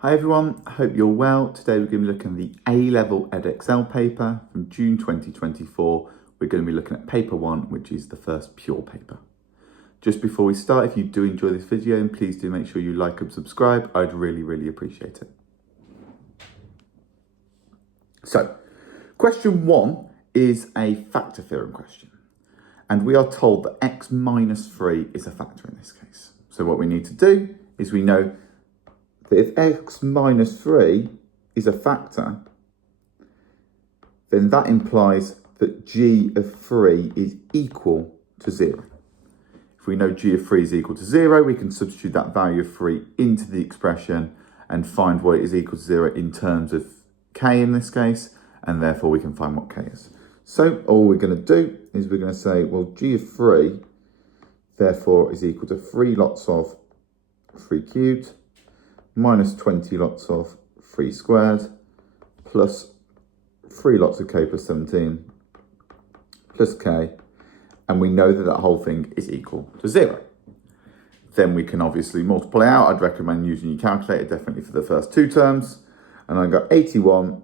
Hi everyone, I hope you're well. Today we're going to be looking at the A-level Edexcel paper from June 2024. We're going to be looking at paper 1, which is the first pure paper. Just before we start, if you do enjoy this video, please do make sure you like and subscribe. I'd really appreciate it. So, question 1 is a factor theorem question. And we are told that x minus 3 is a factor in this case. So what we need to do is we know that if x minus 3 is a factor, then that implies that g of 3 is equal to 0. If we know g of 3 is equal to 0, we can substitute that value of 3 into the expression and find what it is equal to 0 in terms of k in this case, and therefore we can find what k is. So all we're going to do is we're going to say, well, g of 3 therefore is equal to 3 lots of 3 cubed minus 20 lots of 3 squared plus 3 lots of k plus 17 plus k, and we know that that whole thing is equal to 0. Then we can obviously multiply out. I'd recommend using your calculator definitely for the first two terms, and I got 81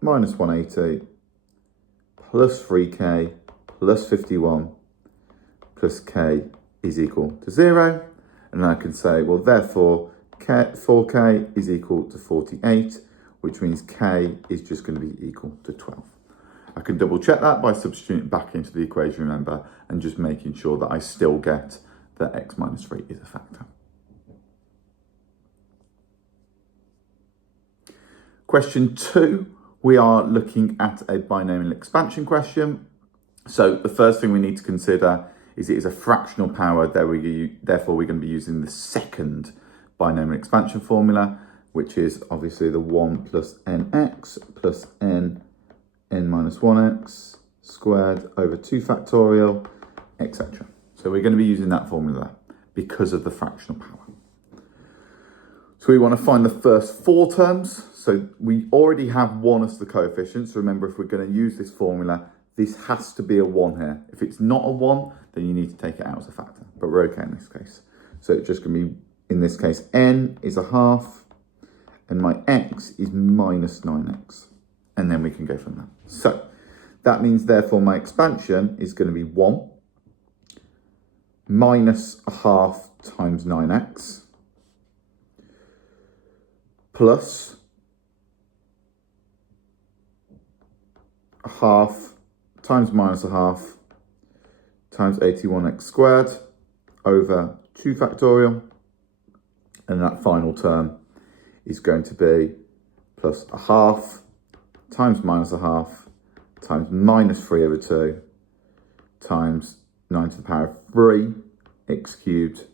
minus 180 plus 3k plus 51 plus k is equal to 0, and then I can say, well, therefore 4k is equal to 48, which means k is just going to be equal to 12. I can double check that by substituting it back into the equation, remember, and just making sure that I still get that x minus 3 is a factor. Question 2, we are looking at a binomial expansion question. So the first thing we need to consider is it is a fractional power, therefore we're going to be using the second binomial expansion formula, which is obviously the 1 plus nx plus n minus 1x squared over 2 factorial, etc. So we're going to be using that formula because of the fractional power. So we want to find the first 4 terms. So we already have 1 as the coefficient. So remember, if we're going to use this formula, this has to be a 1 here. If it's not a 1, then you need to take it out as a factor. But we're okay in this case. So it's just going to be, in this case, n is a half, and my x is minus 9x. And then we can go from there. So that means, therefore, my expansion is going to be 1 minus a half times 9x plus a half times minus a half times 81x squared over 2 factorial. And that final term is going to be plus a half times minus a half times minus 3 over 2 times 9 to the power of 3 x cubed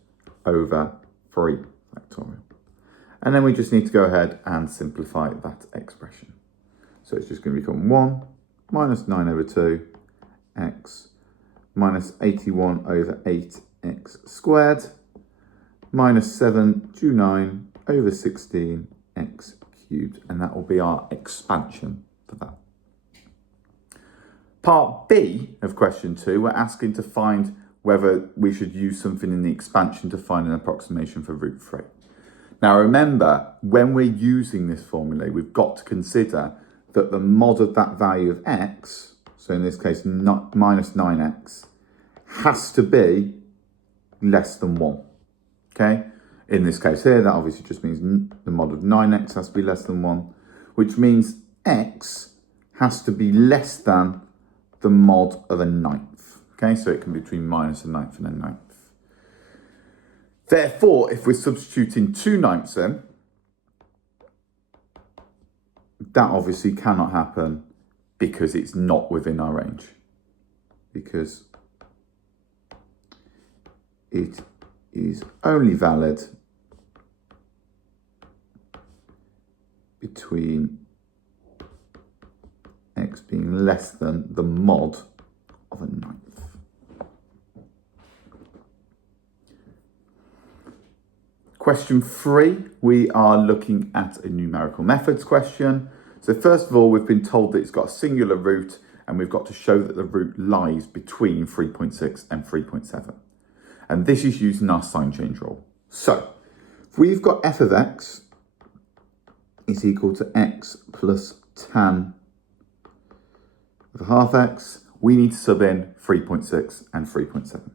over 3 factorial. And then we just need to go ahead and simplify that expression. So it's just going to become 1 minus 9 over 2 x minus 81 over 8x squared minus 7 to 9 over 16 x cubed, and that will be our expansion for that. Part B of question 2, we're asking to find whether we should use something in the expansion to find an approximation for root 3. Now remember, when we're using this formula, we've got to consider that the mod of that value of x, so in this case minus 9x, has to be less than 1. Okay? In this case here, that obviously just means the mod of 9x has to be less than 1, which means x has to be less than the mod of a ninth. Okay, so it can be between minus a ninth and a ninth. Therefore, if we're substituting 2 ninths in, that obviously cannot happen because it's not within our range. Because it is only valid between x being less than the mod of a ninth. Question 3, we are looking at a numerical methods question. So first of all, we've been told that it's got a singular root, and we've got to show that the root lies between 3.6 and 3.7. And this is using our sign change rule. So if we've got f of x is equal to x plus tan of a half x, we need to sub in 3.6 and 3.7.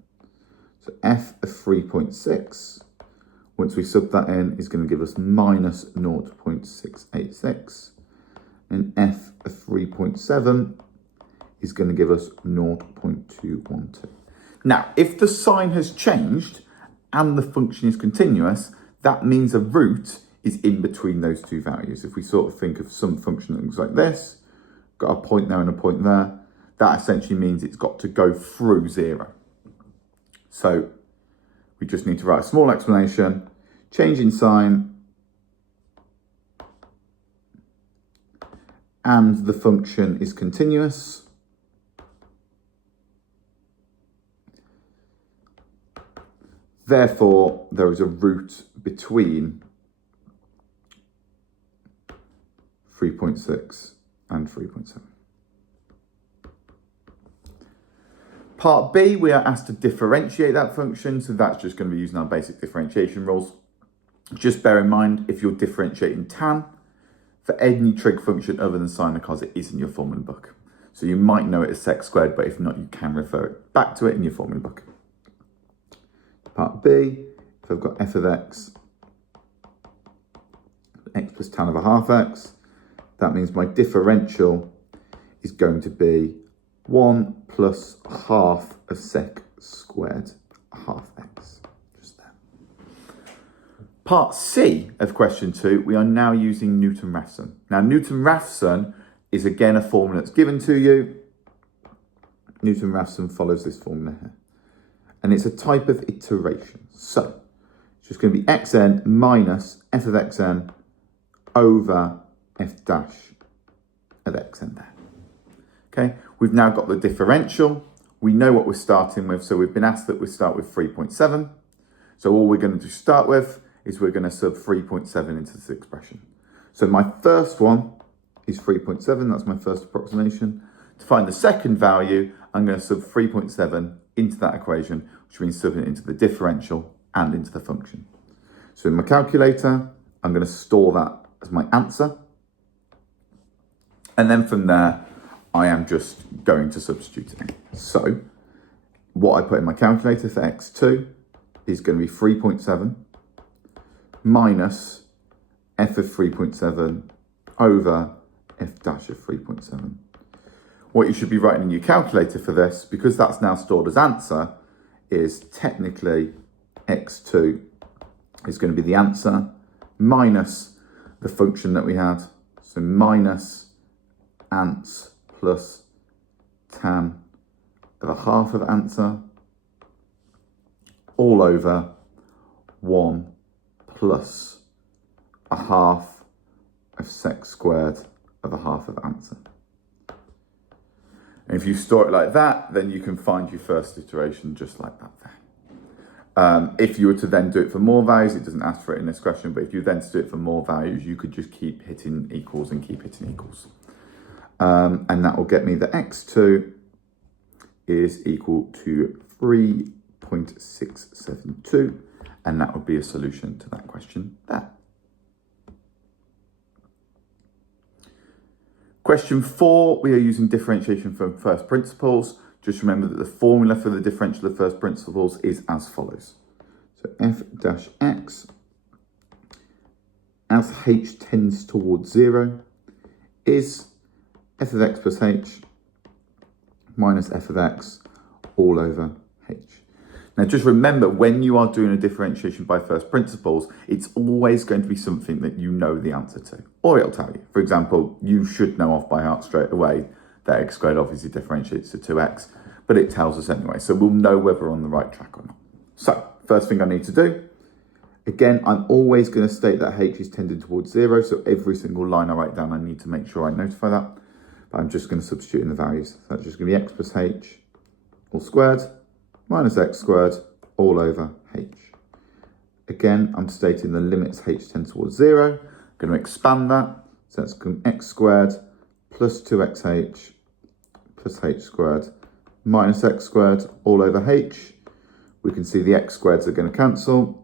So f of 3.6, once we sub that in, is going to give us minus 0.686. And f of 3.7 is going to give us 0.212. Now, if the sign has changed and the function is continuous, that means a root is in between those two values. If we sort of think of some function that looks like this, got a point there and a point there, that essentially means it's got to go through 0. So we just need to write a small explanation, change in sign, and the function is continuous. Therefore, there is a root between 3.6 and 3.7. Part B, we are asked to differentiate that function, so that's just going to be using our basic differentiation rules. Just bear in mind, if you're differentiating tan, for any trig function other than sine or cos, it is in your formula book. So you might know it as sec squared, but if not, you can refer it back to it in your formula book. Part B, if I've got f of x plus tan of a half x, that means my differential is going to be 1 plus half of sec squared half x, just there. Part C of question 2, we are now using Newton-Raphson. Now, Newton-Raphson is again a formula that's given to you. Newton-Raphson follows this formula here. And it's a type of iteration. So, it's just going to be xn minus f of xn over f dash of xn there. Okay, we've now got the differential. We know what we're starting with, so we've been asked that we start with 3.7. So all we're going to start with is we're going to sub 3.7 into this expression. So my first one is 3.7, that's my first approximation. To find the second value, I'm going to sub 3.7 into that equation, which means subbing it into the differential and into the function. So in my calculator, I'm going to store that as my answer. And then from there, I am just going to substitute it in. So what I put in my calculator for x2 is going to be 3.7 minus f of 3.7 over f dash of 3.7. What you should be writing in your calculator for this, because that's now stored as answer, is technically x2 is going to be the answer minus the function that we had. So minus ants plus tan of a half of answer all over 1 plus a half of sec squared of a half of answer. And if you store it like that, then you can find your first iteration just like that there. If you were to then do it for more values, it doesn't ask for it in this question, but if you then to do it for more values, you could just keep hitting equals and keep hitting equals. And that will get me that x2 is equal to 3.672, and that would be a solution to that question there. Question 4, we are using differentiation from first principles. Just remember that the formula for the differential of first principles is as follows. So f dash x, as h tends towards 0, is f of x plus h minus f of x all over h. Now just remember, when you are doing a differentiation by first principles, it's always going to be something that you know the answer to, or it'll tell you. For example, you should know off by heart straight away that x squared obviously differentiates to 2x, but it tells us anyway, so we'll know whether we're on the right track or not. So, first thing I need to do, again, I'm always going to state that h is tending towards 0, so every single line I write down, I need to make sure I notify that. But I'm just going to substitute in the values. So that's just going to be x plus h all squared minus x squared all over h. Again, I'm stating the limits h tend towards 0. I'm going to expand that. So that's x squared plus 2xh plus h squared minus x squared all over h. We can see the x squareds are going to cancel.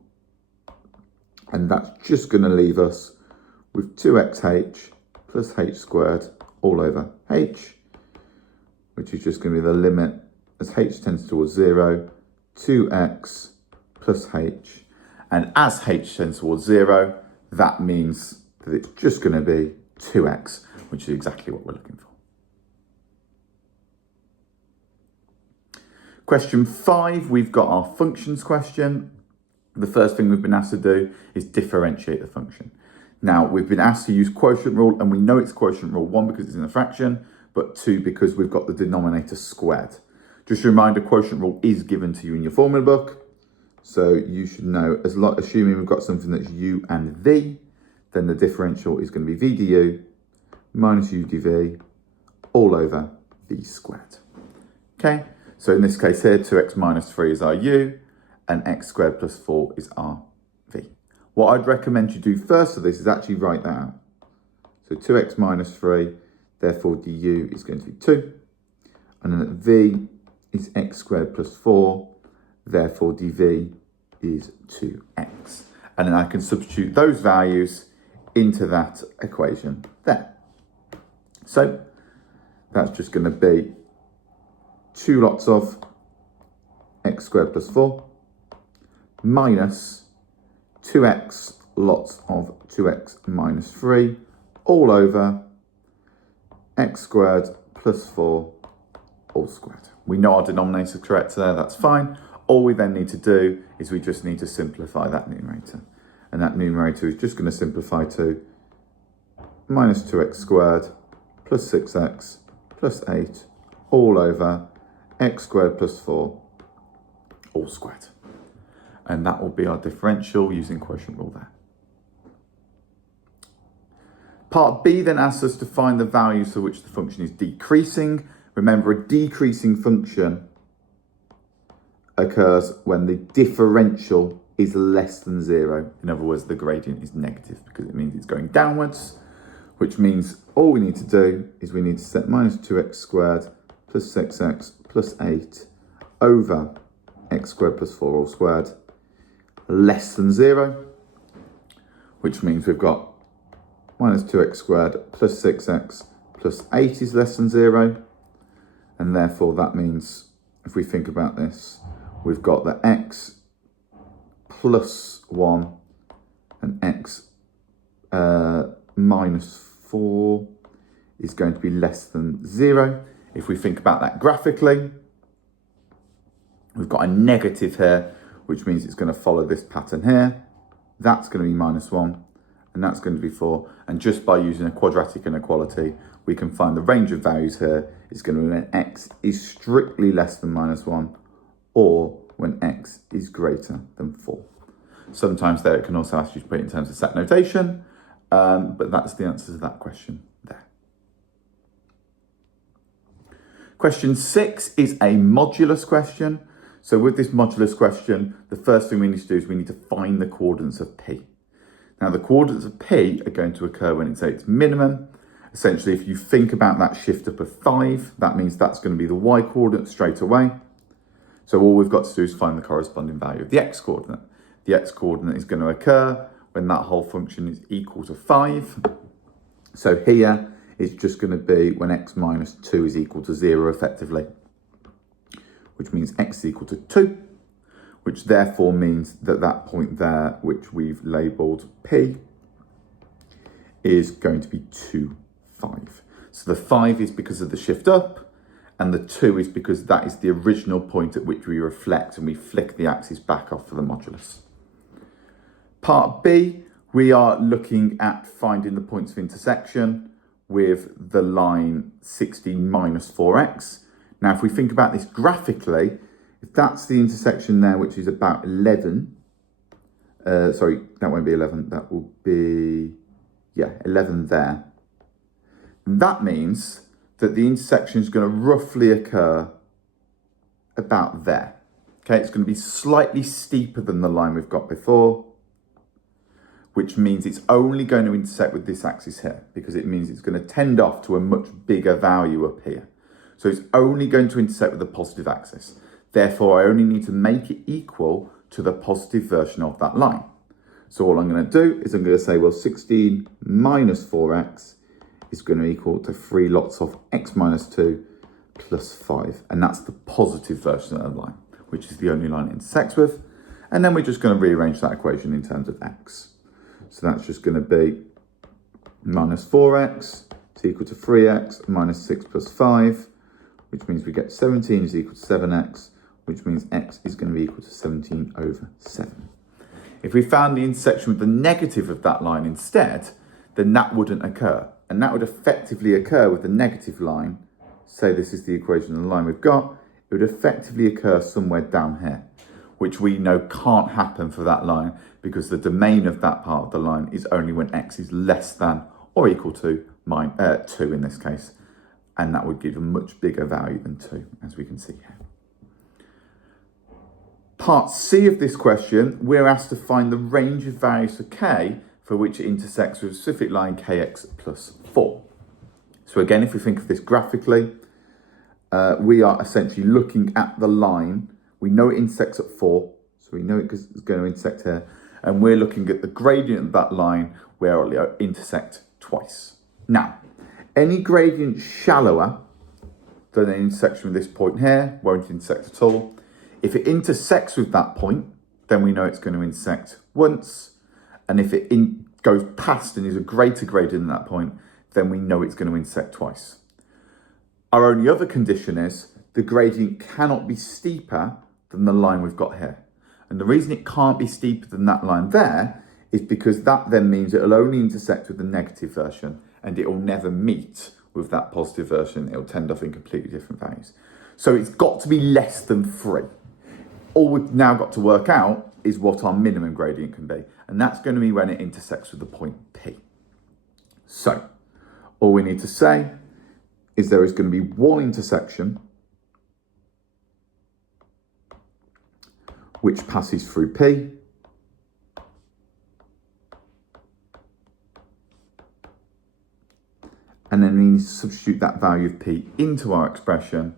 And that's just going to leave us with 2xh plus h squared all over h, which is just going to be the limit as h tends towards 0, 2x plus h. And as h tends towards 0, that means that it's just going to be 2x, which is exactly what we're looking for. Question 5, we've got our functions question. The first thing we've been asked to do is differentiate the function. Now, we've been asked to use quotient rule, and we know it's quotient rule 1 because it's in a fraction, but 2 because we've got the denominator squared. Just a reminder, quotient rule is given to you in your formula book. So you should know, assuming we've got something that's u and v, then the differential is going to be v du minus u dv all over v squared. Okay, so in this case here, 2x minus 3 is our u, and x squared plus 4 is our v. What I'd recommend you do first of this is actually write that out. So 2x minus 3, therefore du is going to be 2. And then v is x squared plus 4, therefore dv is 2x. And then I can substitute those values into that equation there. So that's just going to be 2 lots of x squared plus 4 minus 2x lots of 2x minus 3 all over x squared plus 4 all squared. We know our denominator is correct there, that's fine. All we then need to do is we just need to simplify that numerator. And that numerator is just going to simplify to minus 2x squared plus 6x plus 8 all over x squared plus 4 all squared. And that will be our differential using quotient rule there. Part B then asks us to find the values for which the function is decreasing. Remember, a decreasing function occurs when the differential is less than 0. In other words, the gradient is negative because it means it's going downwards, which means all we need to do is we need to set minus 2x squared plus 6x plus 8 over x squared plus 4 all squared less than 0, which means we've got minus 2x squared plus 6x plus 8 is less than 0. And therefore that means, if we think about this, we've got the x plus 1 and x minus 4 is going to be less than 0. If we think about that graphically, we've got a negative here, which means it's going to follow this pattern here. That's going to be minus 1, and that's going to be 4. And just by using a quadratic inequality, we can find the range of values here is going to be when x is strictly less than minus 1 or when x is greater than 4. Sometimes there it can also ask you to put it in terms of set notation, but that's the answer to that question there. Question 6 is a modulus question. So with this modulus question, the first thing we need to do is we need to find the coordinates of P. Now the coordinates of P are going to occur when it's at its minimum. Essentially, if you think about that shift up of 5, that means that's going to be the y coordinate straight away. So all we've got to do is find the corresponding value of the x coordinate. The x coordinate is going to occur when that whole function is equal to 5. So here, it's just going to be when x minus 2 is equal to 0 effectively, which means x is equal to 2, which therefore means that that point there, which we've labelled P, is going to be 2, 5. So the 5 is because of the shift up, and the 2 is because that is the original point at which we reflect and we flick the axis back off for the modulus. Part B, we are looking at finding the points of intersection with the line 16 minus 4x. Now, if we think about this graphically, if that's the intersection there, which is about 11, sorry, that won't be 11, that will be, 11 there. That means that the intersection is going to roughly occur about there. Okay, it's going to be slightly steeper than the line we've got before, which means it's only going to intersect with this axis here, because it means it's going to tend off to a much bigger value up here. So it's only going to intersect with the positive axis. Therefore, I only need to make it equal to the positive version of that line. So all I'm going to do is I'm going to say, well, 16 minus 4x is going to equal to 3 lots of x minus 2 plus 5. And that's the positive version of the line, which is the only line it intersects with. And then we're just going to rearrange that equation in terms of x. So that's just going to be minus 4x is equal to 3x minus 6 plus 5, which means we get 17 is equal to 7x, which means x is going to be equal to 17 over 7. If we found the intersection with the negative of that line instead, then that wouldn't occur. And that would effectively occur with the negative line. Say this is the equation of the line we've got. It would effectively occur somewhere down here, which we know can't happen for that line because the domain of that part of the line is only when x is less than or equal to 2 in this case. And that would give a much bigger value than 2, as we can see here. Part C of this question, we're asked to find the range of values for k for which it intersects with a specific line kx plus 4. So again, if we think of this graphically, we are essentially looking at the line. We know it intersects at 4, so we know it's going to intersect here. And we're looking at the gradient of that line where it'll intersect twice. Now, any gradient shallower than an intersection with this point here won't intersect at all. If it intersects with that point, then we know it's going to intersect once. And if it goes past and is a greater gradient than that point, then we know it's going to intersect twice. Our only other condition is the gradient cannot be steeper than the line we've got here. And the reason it can't be steeper than that line there is because that then means it'll only intersect with the negative version and it will never meet with that positive version. It'll tend off in completely different values. So it's got to be less than 3. All we've now got to work out is what our minimum gradient can be. And that's going to be when it intersects with the point P. So all we need to say is there is going to be one intersection which passes through P. And then we need to substitute that value of P into our expression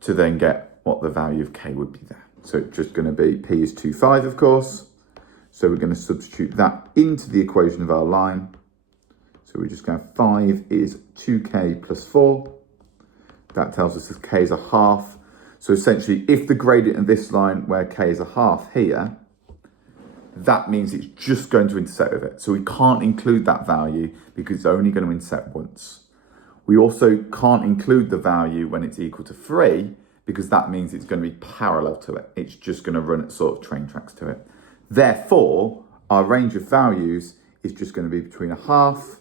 to then get what the value of K would be there. So it's just going to be P is 2, 5, of course. So we're going to substitute that into the equation of our line. So we're just going to have 5 is 2K plus 4. That tells us that K is a half. So essentially, if the gradient of this line where K is a half here, that means it's just going to intersect with it. So we can't include that value because it's only going to intersect once. We also can't include the value when it's equal to 3 because that means it's going to be parallel to it. It's just going to run at sort of train tracks to it. Therefore, our range of values is just going to be between a half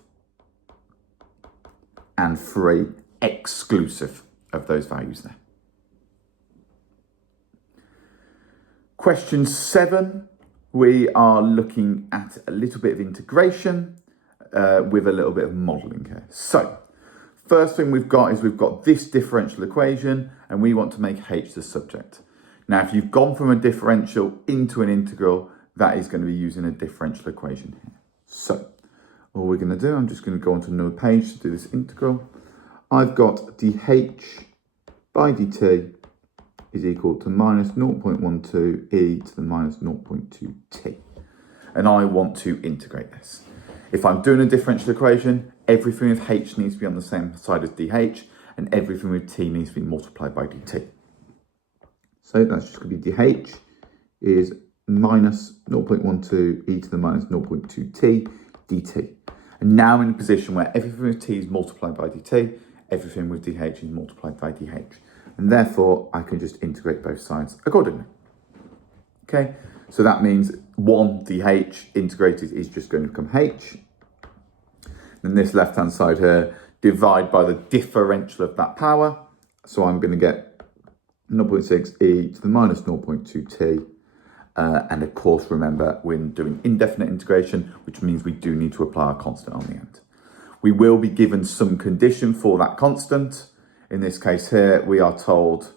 and 3, exclusive of those values there. Question 7, we are looking at a little bit of integration with a little bit of modelling here. So, first thing we've got this differential equation and we want to make h the subject. Now, if you've gone from a differential into an integral, that is going to be using a differential equation here. So, all we're going to do, I'm just going to go onto another page to do this integral. I've got dh by dt is equal to minus 0.12 e to the minus 0.2t. And I want to integrate this. If I'm doing a differential equation, everything with h needs to be on the same side as dh, and everything with t needs to be multiplied by dt. So that's just going to be dh is minus 0.12 e to the minus 0.2t dt. And now I'm in a position where everything with t is multiplied by dt, everything with dh is multiplied by dh. And therefore, I can just integrate both sides accordingly. Okay, so that means 1 dh integrated is just going to become h. And this left-hand side here, divide by the differential of that power. So I'm going to get 0.6 e to the minus 0.2t. And of course, remember, we're doing indefinite integration, which means we do need to apply a constant on the end. We will be given some condition for that constant. In this case here, we are told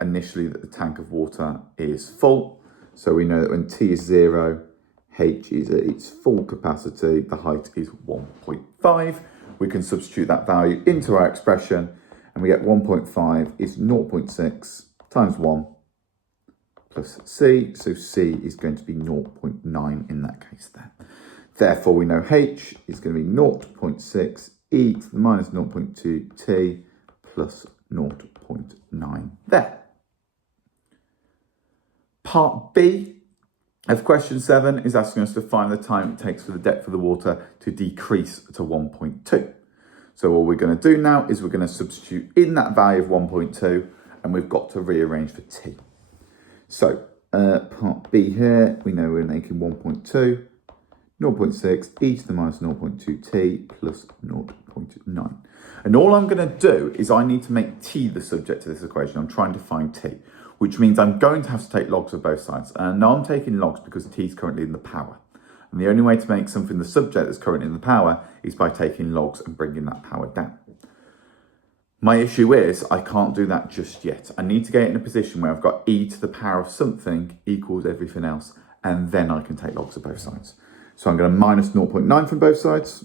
initially that the tank of water is full. So we know that when t is 0, h is at its full capacity, the height is 1.5. We can substitute that value into our expression, and we get 1.5 is 0.6 times 1 plus c, so c is going to be 0.9 in that case there. Therefore, we know h is going to be 0.6 e to the minus 0.2 t plus 0.9 there. Part B of question 7 is asking us to find the time it takes for the depth of the water to decrease to 1.2. So all we're going to do now is we're going to substitute in that value of 1.2, and we've got to rearrange for t. So part B here, we know we're making 1.2, 0.6 e to the minus 0.2 t plus 0.9. And all I'm going to do is I need to make t the subject of this equation. I'm trying to find t, which means I'm going to have to take logs of both sides. And now I'm taking logs because t is currently in the power. And the only way to make something the subject that's currently in the power is by taking logs and bringing that power down. My issue is I can't do that just yet. I need to get in a position where I've got e to the power of something equals everything else, and then I can take logs of both sides. So I'm going to minus 0.9 from both sides.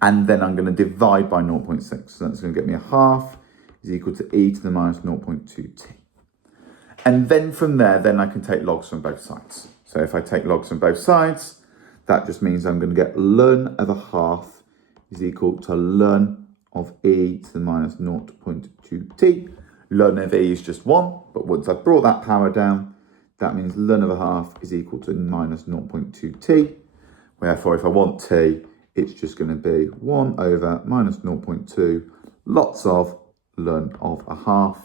And then I'm going to divide by 0.6. So that's going to get me a half is equal to e to the minus 0.2t. And then from there, then I can take logs from both sides. So if I take logs from both sides, that just means I'm going to get ln of a half is equal to ln of e to the minus 0.2t. Ln of e is just 1, but once I've brought that power down, that means ln of a half is equal to minus 0.2t. Therefore, if I want t, it's just going to be 1 over minus 0.2, lots of ln of a half.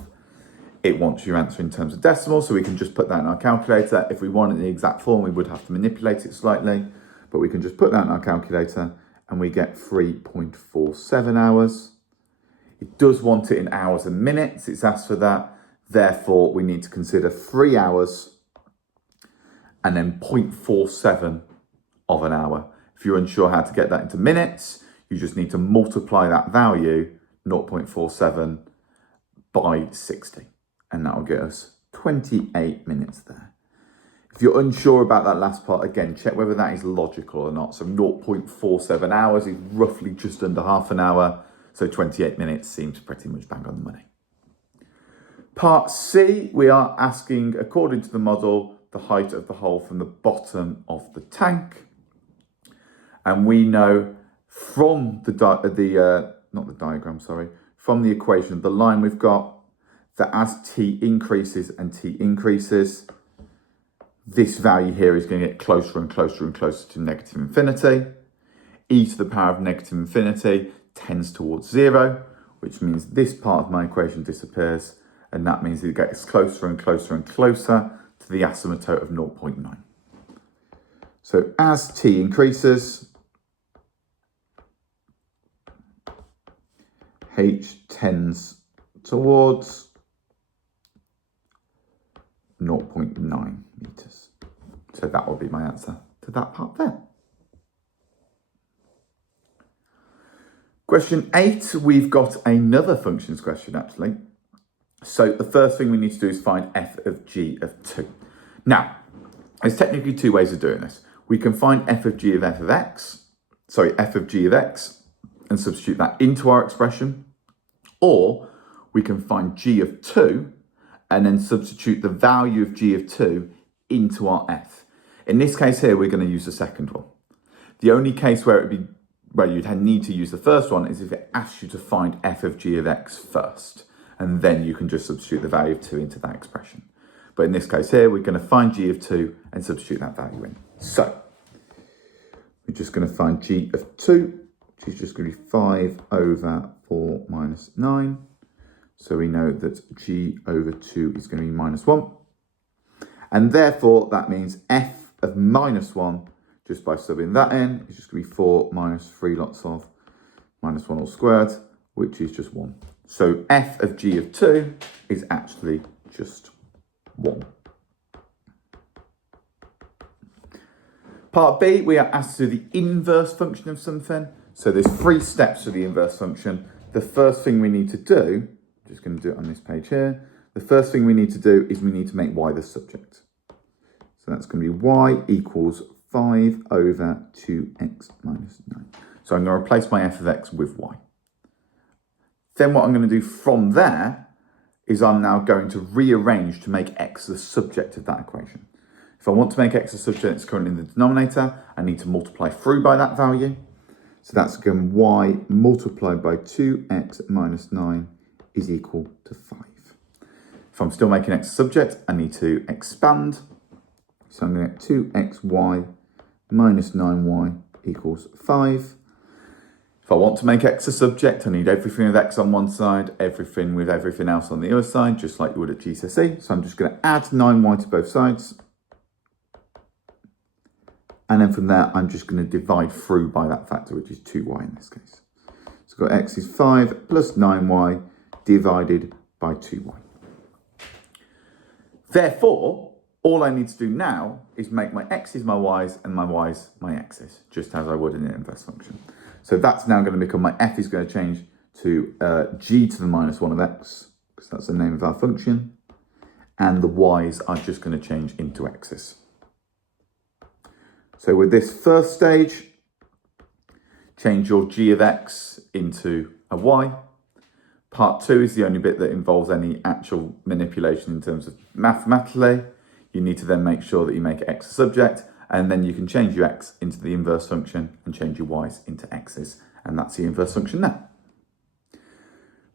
It wants your answer in terms of decimals, so we can just put that in our calculator. If we wanted the exact form, we would have to manipulate it slightly, but we can just put that in our calculator and we get 3.47 hours. It does want it in hours and minutes. It's asked for that. Therefore, we need to consider 3 hours and then 0.47 of an hour. If you're unsure how to get that into minutes, you just need to multiply that value, 0.47, by 60. And that will get us 28 minutes there. If you're unsure about that last part, again, check whether that is logical or not. So 0.47 hours is roughly just under half an hour. So 28 minutes seems pretty much bang on the money. Part C, we are asking, according to the model, the height of the hole from the bottom of the tank. And we know from from the equation, the line we've got, that as t increases and t increases, this value here is going to get closer and closer and closer to negative infinity. E to the power of negative infinity tends towards 0, which means this part of my equation disappears, and that means it gets closer and closer and closer to the asymptote of 0.9. So as t increases, h tends towards 0.9 meters. So that will be my answer to that part there. Question 8, we've got another functions question actually. So the first thing we need to do is find f of g of 2. Now, there's technically two ways of doing this. We can find f of g of x, and substitute that into our expression, or we can find g of 2 and then substitute the value of g of 2 into our f. In this case here, we're going to use the second one. The only case where you'd need to use the first one is if it asks you to find f of g of x first, and then you can just substitute the value of 2 into that expression. But in this case here, we're going to find g of 2 and substitute that value in. So we're just going to find g of 2, which is just going to be 5 over 4 minus 9. So we know that g over 2 is going to be minus 1. And therefore, that means f of minus 1, just by subbing that in, is just going to be 4 minus 3 lots of minus 1 all squared, which is just 1. So f of g of 2 is actually just 1. Part B, we are asked to do the inverse function of something. So there's 3 steps to the inverse function. The first thing we need to do, I'm just going to do it on this page here. The first thing we need to do is we need to make y the subject. So that's going to be y equals 5 over 2x minus 9. So I'm going to replace my f of x with y. Then what I'm going to do from there is I'm now going to rearrange to make x the subject of that equation. If I want to make x the subject that's currently in the denominator, I need to multiply through by that value. So that's again y multiplied by 2x minus 9 is equal to 5. If I'm still making x a subject, I need to expand. So I'm going to get 2xy minus 9y equals 5. If I want to make x a subject, I need everything with x on one side, everything with everything else on the other side, just like you would at GCSE. So I'm just going to add 9y to both sides. And then from there, I'm just going to divide through by that factor, which is 2y in this case. So I've got x is 5 plus 9y divided by 2y. Therefore, all I need to do now is make my x's my y's and my y's my x's, just as I would in an inverse function. So that's now going to become my f is going to change to g to the minus 1 of x, because that's the name of our function. And the y's are just going to change into x's. So with this first stage, change your g of x into a y. Part 2 is the only bit that involves any actual manipulation in terms of mathematically. You need to then make sure that you make x a subject, and then you can change your x into the inverse function and change your y's into x's. And that's the inverse function there.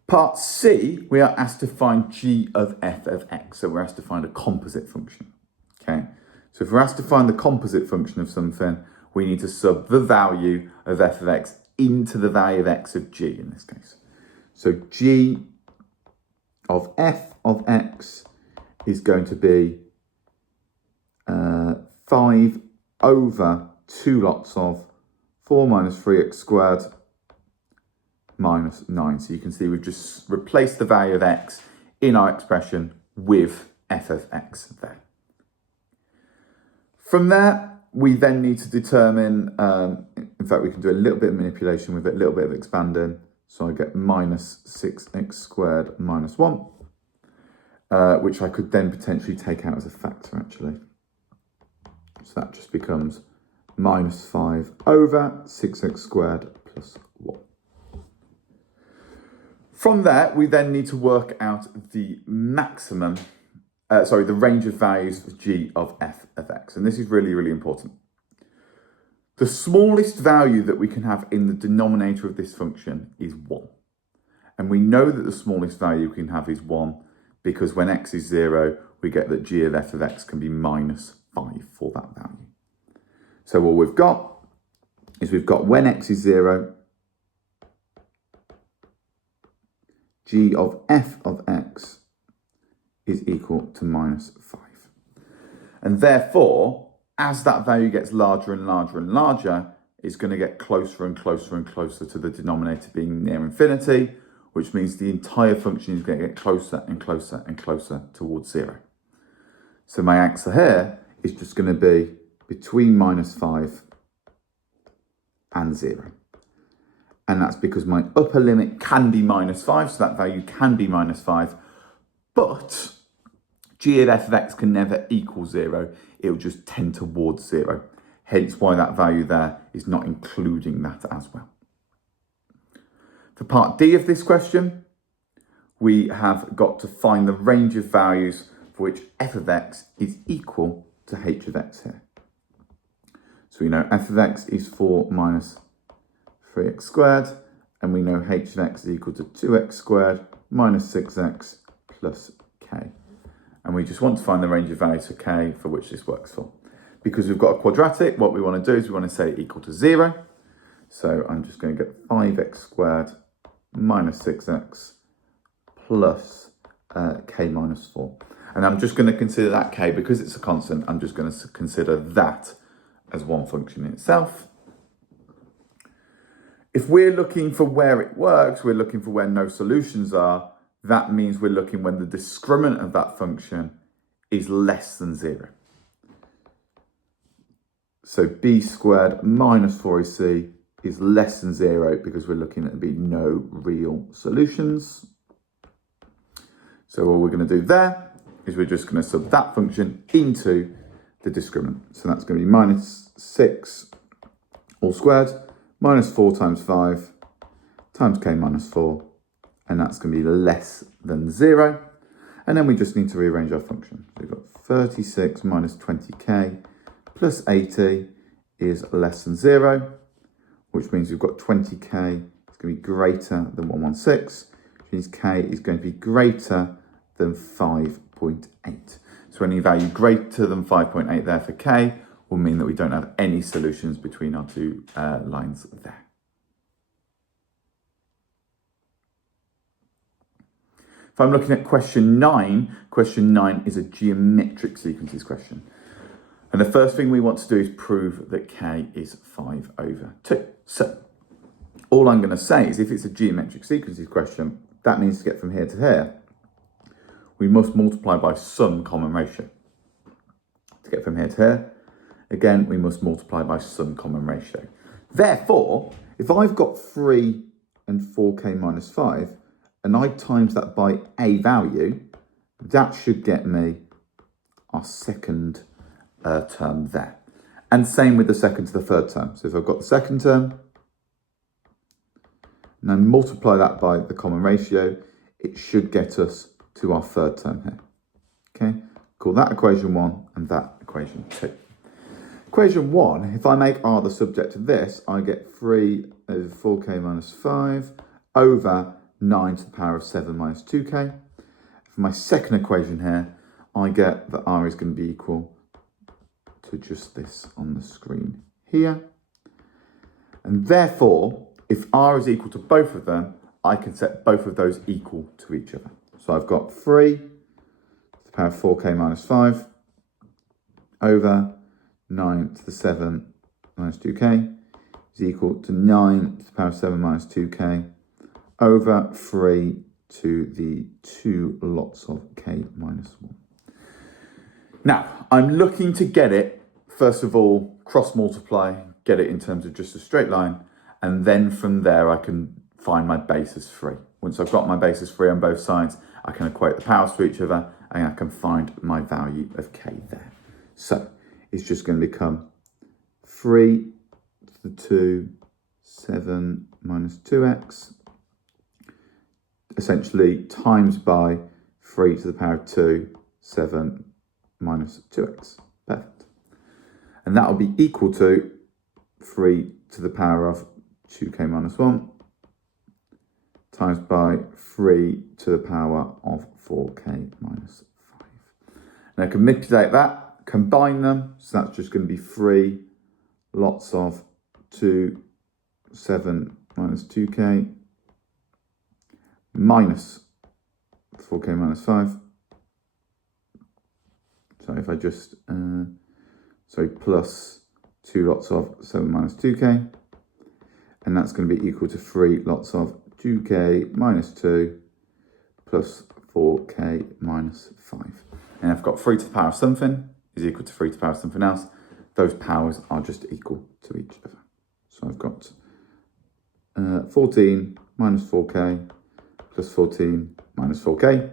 Part C, we are asked to find g of f of x. So we're asked to find a composite function. Okay. So if we're asked to find the composite function of something, we need to sub the value of f of x into the value of x of g in this case. So g of f of x is going to be 5 over 2 lots of 4 minus 3x squared minus 9. So you can see we've just replaced the value of x in our expression with f of x there. From there, we then need to determine, in fact, we can do a little bit of manipulation with it, a little bit of expanding. So I get minus 6x squared minus 1, which I could then potentially take out as a factor, actually. So that just becomes minus 5 over 6x squared plus 1. From there, we then need to work out the maximum, the range of values of g of f of x. And this is really, really important. The smallest value that we can have in the denominator of this function is 1. And we know that the smallest value we can have is 1 because when x is 0, we get that g of f of x can be minus 5 for that value. So what we've got is we've got when x is 0, g of f of x is equal to minus 5. And therefore, as that value gets larger and larger and larger, it's going to get closer and closer and closer to the denominator being near infinity, which means the entire function is going to get closer and closer and closer towards 0. So my answer here is just going to be between minus 5 and 0. And that's because my upper limit can be minus 5, so that value can be minus 5, but g of f of x can never equal 0. It will just tend towards 0. Hence why that value there is not including that as well. For part D of this question, we have got to find the range of values for which f of x is equal to h of x here. So we know f of x is 4 minus 3x squared, and we know h of x is equal to 2x squared minus 6x plus k. And we just want to find the range of values for k for which this works for. Because we've got a quadratic, what we want to do is we want to say equal to 0. So I'm just going to get 5x squared minus 6x plus k minus 4. And I'm just going to consider that k, because it's a constant, I'm just going to consider that as one function in itself. If we're looking for where it works, we're looking for where no solutions are. That means we're looking when the discriminant of that function is less than 0. So b squared minus 4ac is less than 0 because we're looking at be no real solutions. So what we're going to do there is we're just going to sub that function into the discriminant. So that's going to be minus 6 all squared minus 4 times 5 times k minus 4. and that's going to be less than 0. And then we just need to rearrange our function. So we've got 36 minus 20k plus 80 is less than 0, which means we've got 20k is going to be greater than 116, which means k is going to be greater than 5.8. So any value greater than 5.8 there for k will mean that we don't have any solutions between our two lines there. If I'm looking at question 9 is a geometric sequences question. And the first thing we want to do is prove that k is 5 over 2. So all I'm going to say is if it's a geometric sequences question, that means to get from here to here, we must multiply by some common ratio. To get from here to here, again, we must multiply by some common ratio. Therefore, if I've got 3 and 4k minus 5, and I times that by a value, that should get me our second term there. And same with the second to the third term. So if I've got the second term, and then multiply that by the common ratio, it should get us to our third term here. Okay, call that equation 1 and that equation 2. Equation 1, if I make r the subject of this, I get 3 over 4k minus 5 over 9 to the power of 7 minus 2k. For my second equation here, I get that r is going to be equal to just this on the screen here. And therefore, if r is equal to both of them, I can set both of those equal to each other. So I've got 3 to the power of 4k minus 5 over 9 to the 7 minus 2k is equal to 9 to the power of 7 minus 2k over 3 to the 2 lots of k minus 1. Now, I'm looking to get it, first of all, cross multiply, get it in terms of just a straight line, and then from there I can find my basis 3. Once I've got my basis 3 on both sides, I can equate the powers to each other, and I can find my value of k there. So, it's just going to become 3 to the 2, 7 minus 2x, essentially times by 3 to the power of 2, 7 minus 2x. Perfect. And that will be equal to 3 to the power of 2k minus 1 times by 3 to the power of 4k minus 5. Now I can manipulate that, combine them, so that's just going to be 3 lots of 2, 7 minus 2k minus 4k minus 5. So if I just, plus 2 lots of 7 minus 2k, and that's going to be equal to 3 lots of 2k minus 2 plus 4k minus 5. And I've got 3 to the power of something is equal to 3 to the power of something else. Those powers are just equal to each other. So I've got 14 minus 4k plus 14 minus 4k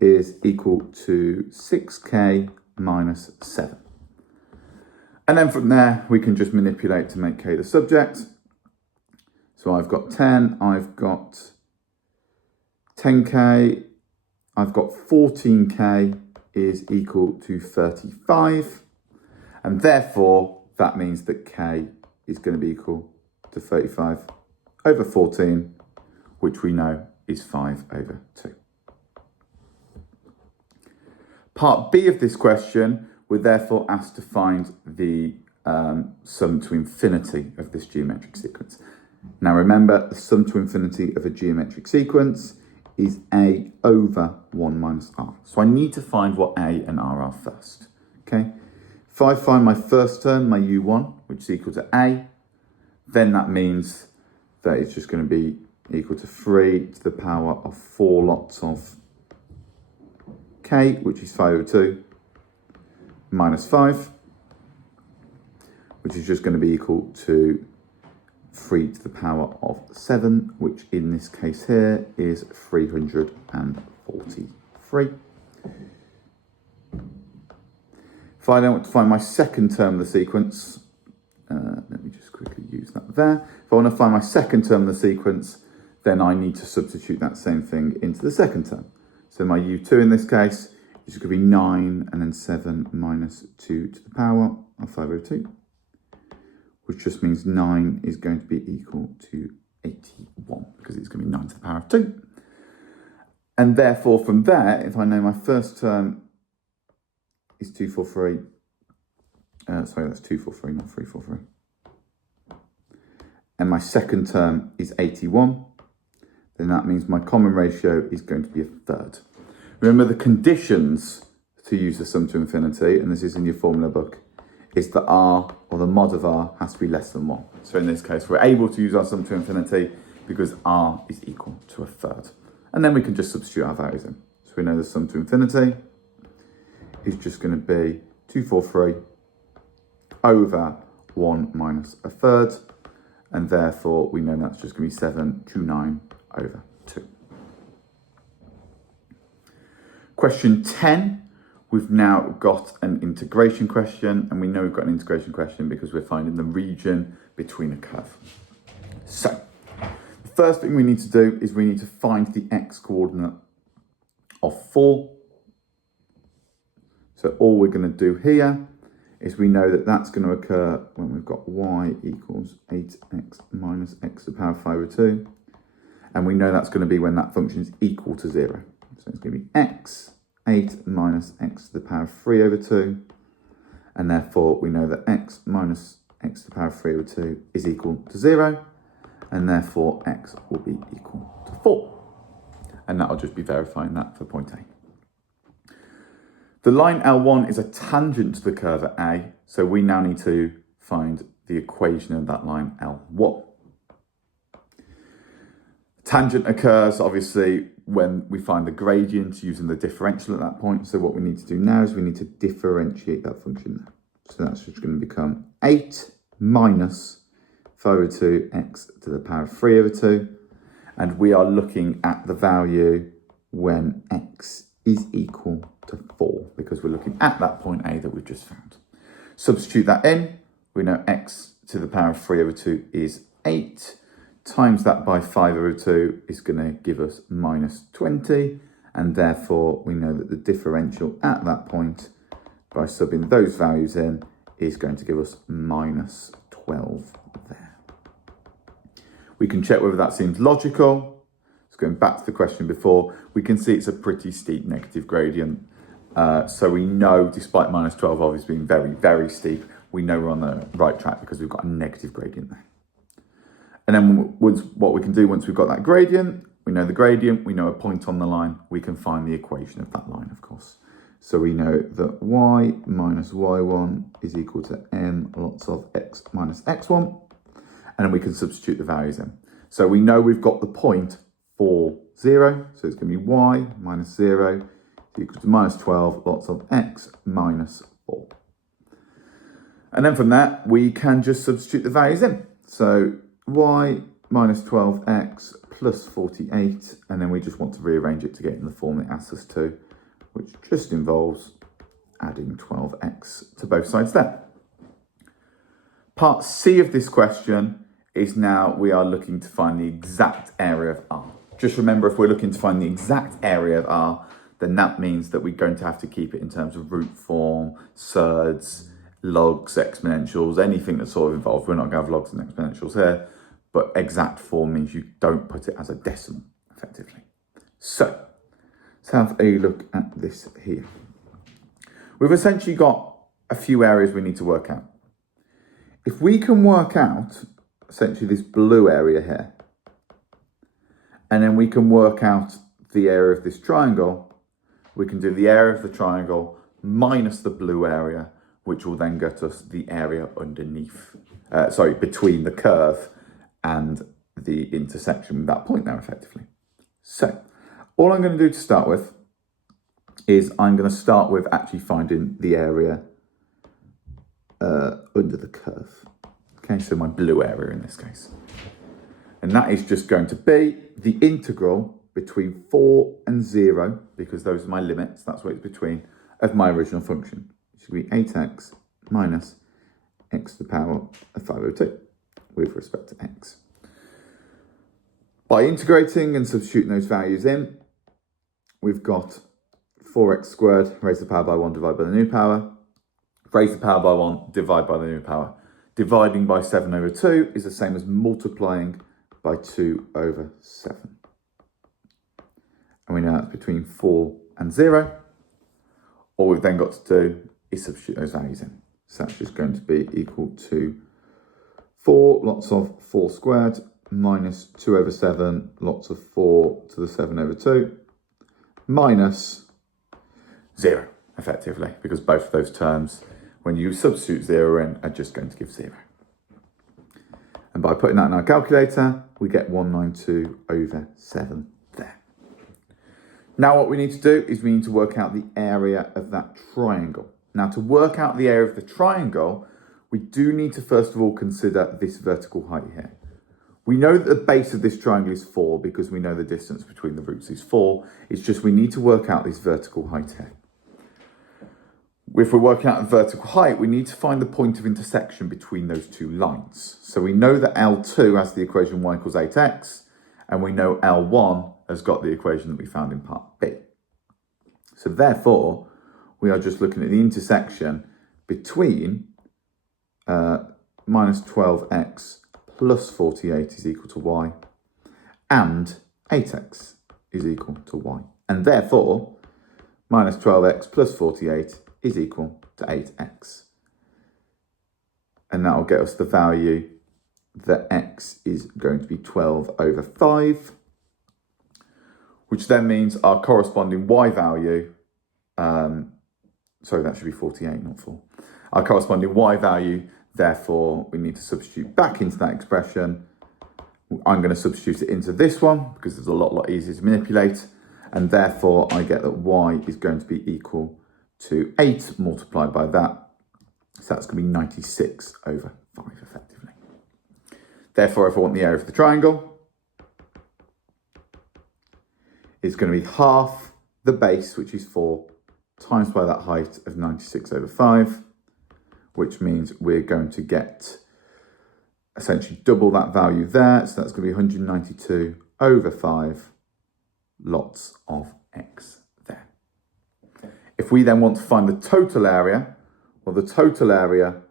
is equal to 6k minus 7. And then from there, we can just manipulate to make k the subject. So I've got 10, I've got 10k, I've got 14k is equal to 35. And therefore, that means that k is going to be equal to 35 over 14, which we know is 5 over 2. Part B of this question, we're therefore asked to find the sum to infinity of this geometric sequence. Now remember, the sum to infinity of a geometric sequence is a over 1 minus r. So I need to find what a and r are first. Okay. If I find my first term, my u1, which is equal to a, then that means that it's just going to be equal to 3 to the power of 4 lots of k, which is 5 over 2, minus 5, which is just going to be equal to 3 to the power of 7, which in this case here is 343. If I then want to find my second term of the sequence, let me just quickly use that there. If I want to find my second term of the sequence, then I need to substitute that same thing into the second term. So my u2 in this case is going to be 9 and then 7 minus 2 to the power of 5 over 2, which just means 9 is going to be equal to 81 because it's going to be 9 to the power of 2. And therefore from there, if I know my first term is 243, sorry, that's 243, not 343. And my second term is 81, then that means my common ratio is going to be a third. Remember the conditions to use the sum to infinity, and this is in your formula book, is that r, or the mod of r, has to be less than 1. So in this case, we're able to use our sum to infinity because r is equal to a third. And then we can just substitute our values in. So we know the sum to infinity is just going to be 243 over 1 minus a third. And therefore, we know that's just going to be 729 over 2. Question 10, we've now got an integration question. And we know we've got an integration question because we're finding the region between a curve. So, the first thing we need to do is we need to find the x-coordinate of 4. So all we're going to do here is we know that that's going to occur when we've got y equals 8x minus x to the power of 5 over 2. And we know that's going to be when that function is equal to 0. So it's going to be x, 8 minus x to the power of 3 over 2. And therefore we know that x minus x to the power of 3 over 2 is equal to 0. And therefore x will be equal to 4. And that'll just be verifying that for point A. The line L1 is a tangent to the curve at A, so we now need to find the equation of that line L1. Tangent occurs, obviously, when we find the gradient using the differential at that point. So what we need to do now is we need to differentiate that function there. So that's just going to become 8 minus 5 over 2 x to the power of 3 over 2. And we are looking at the value when x is equal to 4, because we're looking at that point A that we've just found. Substitute that in. We know x to the power of 3 over 2 is 8. Times that by 5 over 2 is going to give us minus 20. And therefore, we know that the differential at that point, by subbing those values in, is going to give us minus 12 there. We can check whether that seems logical. So going back to the question before, we can see it's a pretty steep negative gradient. So we know, despite minus 12 obviously being very, very steep, we know we're on the right track because we've got a negative gradient there. And then what we can do once we've got that gradient, we know the gradient, we know a point on the line, we can find the equation of that line, of course. So we know that y minus y1 is equal to n lots of x minus x1. And then we can substitute the values in. So we know we've got the point for 0. So it's going to be y minus 0 equals to minus 12 lots of x minus 4. And then from that, we can just substitute the values in. So y minus 12x plus 48. And then we just want to rearrange it to get in the form it asks us to, which just involves adding 12x to both sides there. Part C of this question is now we are looking to find the exact area of R. Just remember, if we're looking to find the exact area of R, then that means that we're going to have to keep it in terms of root form, surds, logs, exponentials, anything that's sort of involved. We're not going to have logs and exponentials here, but exact form means you don't put it as a decimal, effectively. So, let's have a look at this here. We've essentially got a few areas we need to work out. If we can work out essentially this blue area here, and then we can work out the area of this triangle, we can do the area of the triangle minus the blue area, which will then get us the area underneath, between the curve and the intersection with that point there, effectively. So, all I'm going to do to start with is I'm going to start with actually finding the area under the curve. Okay, so my blue area in this case. And that is just going to be the integral between 4 and 0, because those are my limits, that's what it's between, of my original function, which will be 8x minus x to the power of 5 over 2 with respect to x. By integrating and substituting those values in, we've got 4x squared raised to the power by 1 divided by the new power, raised to the power by 1 divided by the new power. Dividing by 7 over 2 is the same as multiplying by 2 over 7. And we know that's between 4 and 0. All we've then got to do is substitute those values in. So that's just going to be equal to 4 lots of 4 squared minus 2 over 7 lots of 4 to the 7 over 2 minus 0, effectively, because both of those terms, when you substitute 0 in, are just going to give 0. And by putting that in our calculator, we get 192 over 7 there. Now what we need to do is we need to work out the area of that triangle. Now to work out the area of the triangle, we do need to first of all consider this vertical height here. We know that the base of this triangle is 4 because we know the distance between the roots is 4. It's just we need to work out this vertical height here. If we're working out the vertical height, we need to find the point of intersection between those two lines. So we know that L2 has the equation y equals 8x, and we know L1 has got the equation that we found in part B. So therefore, we are just looking at the intersection between minus 12x plus 48 is equal to y, and 8x is equal to y. And therefore, minus 12x plus 48 is equal to 8x. And that will get us the value that x is going to be 12 over 5, which then means our corresponding y value, sorry, that should be 48, not 4. Our corresponding y value, therefore, we need to substitute back into that expression. I'm going to substitute it into this one because it's a lot easier to manipulate. And therefore, I get that y is going to be equal to 8 multiplied by that. So that's going to be 96 over 5, effectively. Therefore, if I want the area of the triangle, it's going to be half the base, which is 4, times by that height of 96 over 5, which means we're going to get essentially double that value there. So that's going to be 192 over 5 lots of x there. If we then want to find the total area, well, the total area,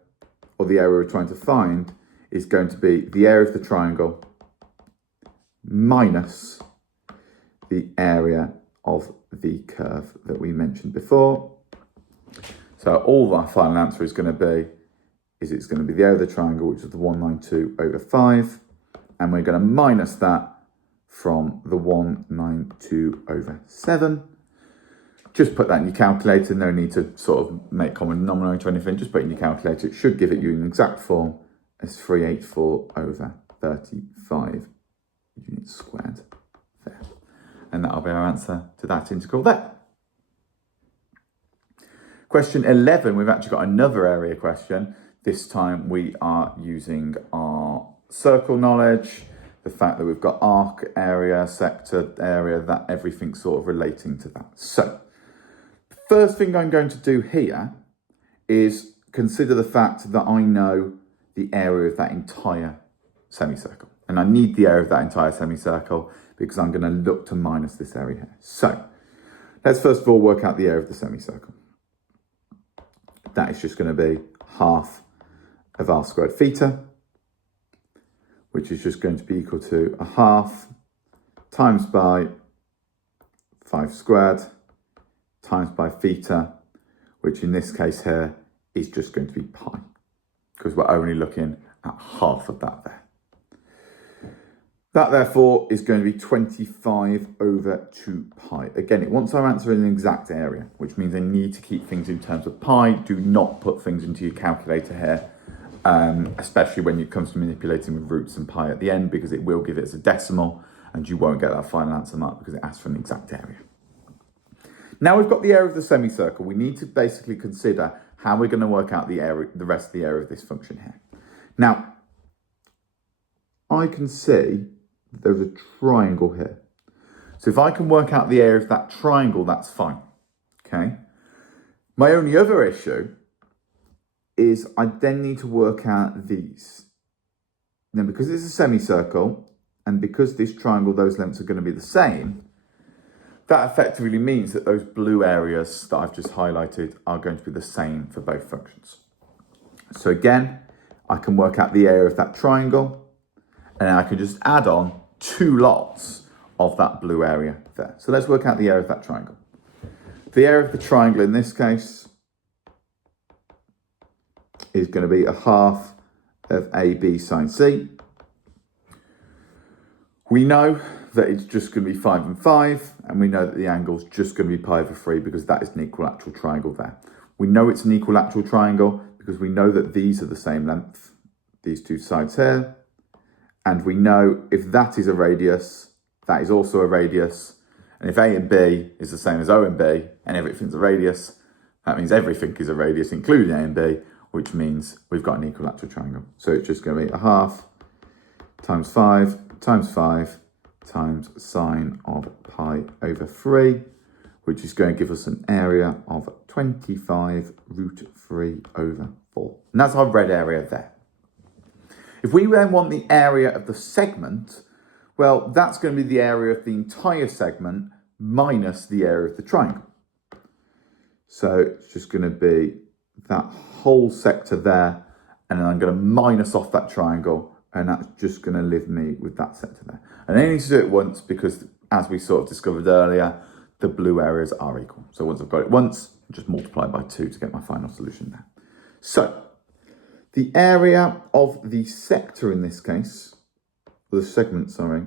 or the area we're trying to find, is going to be the area of the triangle minus the area of the curve that we mentioned before. So all our final answer is going to be, it's going to be the area of the triangle, which is the 192 over 5, and we're going to minus that from the 192 over 7. Just put that in your calculator, no need to sort of make common denominator or anything, just put it in your calculator. It should give it you an exact form as 384 over 35 units squared there. And that'll be our answer to that integral there. Question 11, we've actually got another area question. This time we are using our circle knowledge, the fact that we've got arc area, sector area, that everything's sort of relating to that. So, the first thing I'm going to do here is consider the fact that I know the area of that entire semicircle. And I need the area of that entire semicircle because I'm going to look to minus this area here. So, let's first of all work out the area of the semicircle. That is just going to be half of r squared theta, which is just going to be equal to a half times by 5 squared times by theta, which in this case here is just going to be pi, because we're only looking at half of that there. That therefore is going to be 25 over 2 pi. Again, it wants our answer in an exact area, which means I need to keep things in terms of pi. Do not put things into your calculator here, especially when it comes to manipulating with roots and pi at the end, because it will give it as a decimal and you won't get that final answer mark because it asks for an exact area. Now we've got the area of the semicircle, we need to basically consider how we're going to work out the area, the rest of the area of this function here. Now, I can see there's a triangle here. So if I can work out the area of that triangle, that's fine, okay? My only other issue is I then need to work out these. Now, because it's a semicircle and because this triangle, those lengths are going to be the same, that effectively means that those blue areas that I've just highlighted are going to be the same for both functions. So again, I can work out the area of that triangle, and I can just add on 2 lots of that blue area there. So let's work out the area of that triangle. The area of the triangle in this case is going to be a half of AB sine C. We know that it's just going to be 5 and 5, and we know that the angle's just going to be pi over 3 because that is an equilateral triangle there. We know it's an equilateral triangle because we know that these are the same length, these 2 sides here, and we know if that is a radius, that is also a radius, and if A and B is the same as O and B, and everything's a radius, that means everything is a radius, including A and B, which means we've got an equilateral triangle. So it's just going to be a half times 5 times 5 times sine of pi over 3, which is going to give us an area of 25 root 3 over 4. And that's our red area there. If we then want the area of the segment, well, that's going to be the area of the entire segment minus the area of the triangle. So it's just going to be that whole sector there, and then I'm going to minus off that triangle, and that's just going to leave me with that sector there. And I need to do it once because, as we sort of discovered earlier, the blue areas are equal. So once I've got it once, I just multiply by 2 to get my final solution there. So the area of the sector in this case, or the segment, sorry,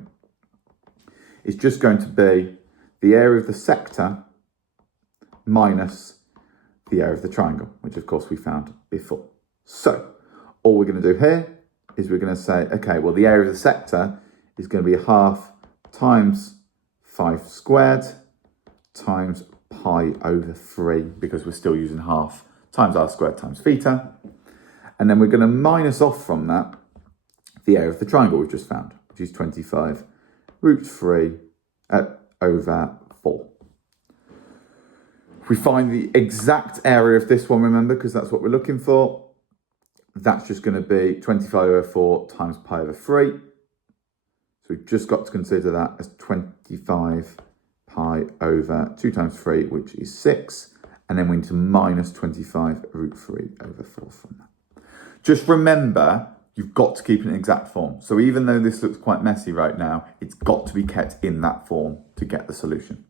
is just going to be the area of the sector minus the area of the triangle, which of course we found before. So all we're going to do here is we're going to say, okay, well, the area of the sector is going to be half times 5 squared times pi over 3, because we're still using half, times r squared times theta. And then we're going to minus off from that the area of the triangle we've just found, which is 25 root 3 over 4. We find the exact area of this one, remember, because that's what we're looking for. That's just going to be 25 over 4 times pi over 3. So we've just got to consider that as 25 pi over 2 times 3, which is 6. And then we need to minus 25 root 3 over 4 from that. Just remember, you've got to keep it in exact form. So even though this looks quite messy right now, it's got to be kept in that form to get the solution.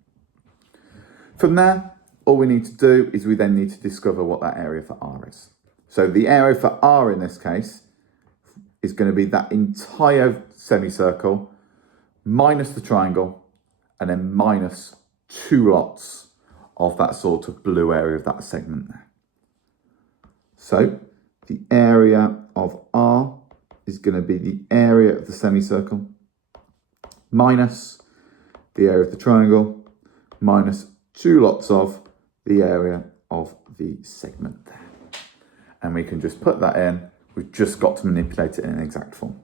From there, all we need to do is we then need to discover what that area for R is. So the area for R in this case is going to be that entire semicircle minus the triangle and then minus 2 lots of that sort of blue area of that segment there. So the area of R is going to be the area of the semicircle minus the area of the triangle minus 2 lots of the area of the segment there. And we can just put that in. We've just got to manipulate it in an exact form.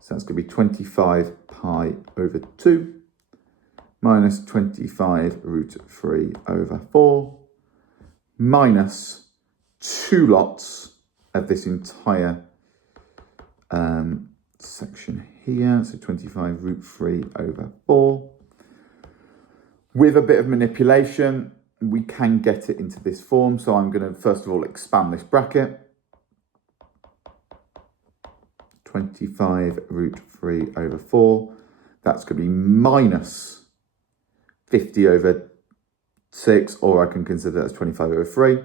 So that's going to be 25 pi over 2 minus 25 root 3 over 4 minus 2 lots of this entire section here. So 25 root 3 over 4. With a bit of manipulation, we can get it into this form. So I'm going to first of all expand this bracket. 25 root 3 over 4. That's going to be minus 50 over 6, or I can consider that as 25 over 3.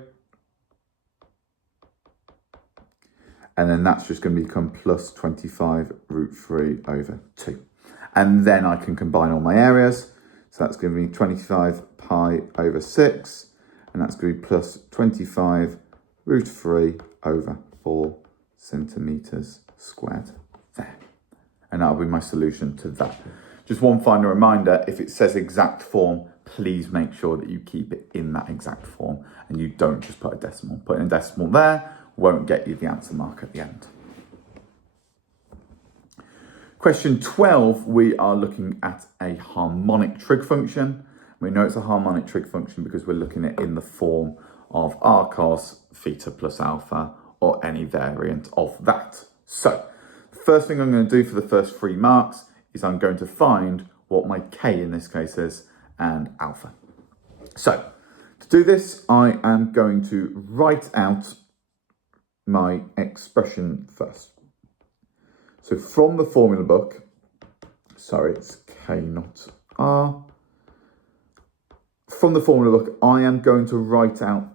And then that's just going to become plus 25 root 3 over 2. And then I can combine all my areas. So that's going to be 25 pi over 6. And that's going to be plus 25 root 3 over 4 centimetres squared there. And that'll be my solution to that. Just one final reminder, if it says exact form, please make sure that you keep it in that exact form and you don't just put a decimal. Putting a decimal there won't get you the answer mark at the end. Question 12, we are looking at a harmonic trig function. We know it's a harmonic trig function because we're looking at it in the form of r cos theta plus alpha or any variant of that. So the first thing I'm going to do for the first 3 marks is I'm going to find what my k in this case is and alpha. So to do this, I am going to write out my expression first. So from the formula book, sorry, it's k not r. From the formula book, I am going to write out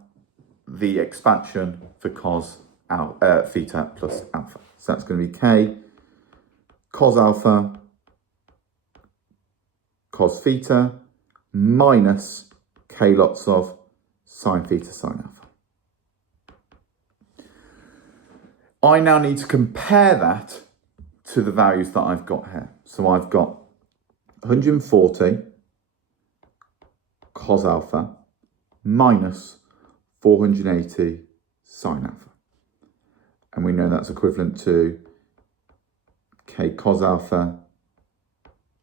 the expansion for cos theta plus alpha. So that's going to be k cos alpha cos theta minus k lots of sine theta sine alpha. I now need to compare that to the values that I've got here. So I've got 140 cos alpha minus 480 sine alpha. And we know that's equivalent to k cos alpha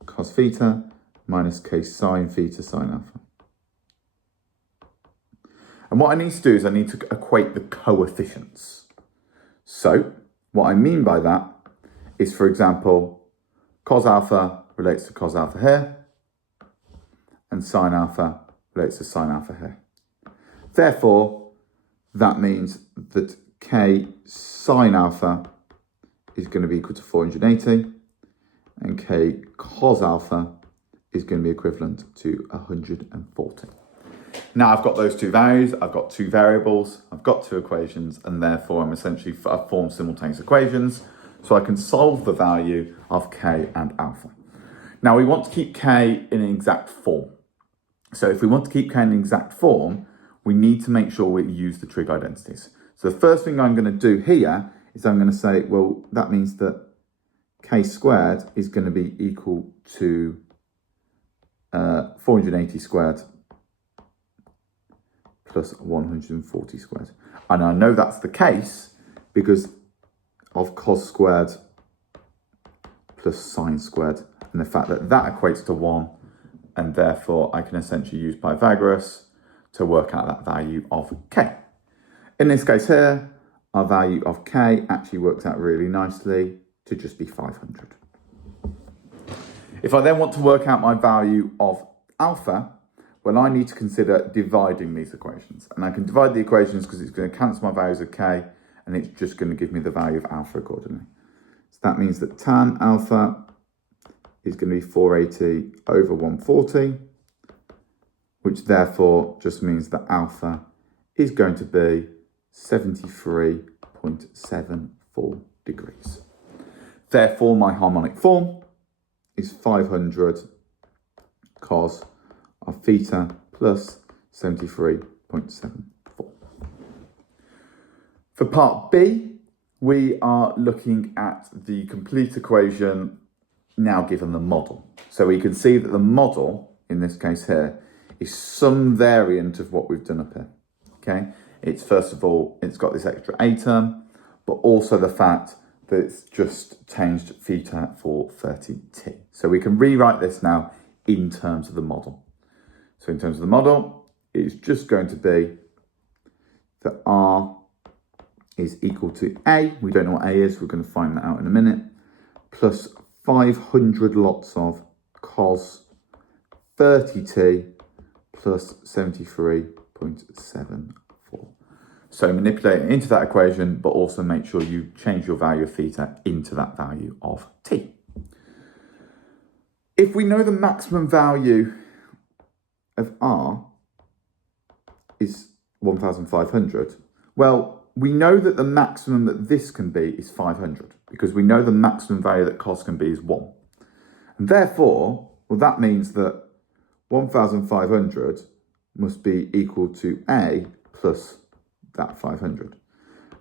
cos theta minus k sine theta sine alpha. And what I need to do is I need to equate the coefficients. So what I mean by that is, for example, cos alpha relates to cos alpha here, and sine alpha relates to sine alpha here. Therefore, that means that k sine alpha is going to be equal to 480, and k cos alpha is going to be equivalent to 140. Now I've got those two values, I've got two variables, I've got two equations, and therefore I'm essentially I've formed simultaneous equations, so I can solve the value of k and alpha. Now we want to keep k in an exact form. So if we want to keep k in an exact form, we need to make sure we use the trig identities. So the first thing I'm going to do here is I'm going to say, well, that means that k squared is going to be equal to 480 squared plus 140 squared. And I know that's the case because of cos squared plus sine squared, and the fact that that equates to 1, and therefore I can essentially use Pythagoras to work out that value of k. In this case here, our value of k actually works out really nicely to just be 500. If I then want to work out my value of alpha, well, I need to consider dividing these equations. And I can divide the equations because it's going to cancel my values of k, and it's just going to give me the value of alpha accordingly. So that means that tan alpha is going to be 480 over 140, which therefore just means that alpha is going to be 73.74 degrees. Therefore, my harmonic form is 500 cos of theta plus 73.74. For part B, we are looking at the complete equation now given the model. So we can see that the model, in this case here, is some variant of what we've done up here. Okay, it's first of all, it's got this extra a term, but also the fact that it's just changed theta for 30t. So we can rewrite this now in terms of the model. So in terms of the model, it's just going to be that r is equal to a. We don't know what a is. We're going to find that out in a minute. Plus 500 lots of cos 30t plus 73.74. So manipulate it into that equation, but also make sure you change your value of theta into that value of t. If we know the maximum value of r is 1,500, well, we know that the maximum that this can be is 500, because we know the maximum value that cos can be is 1. And therefore, well, that means that 1,500 must be equal to a plus that 500.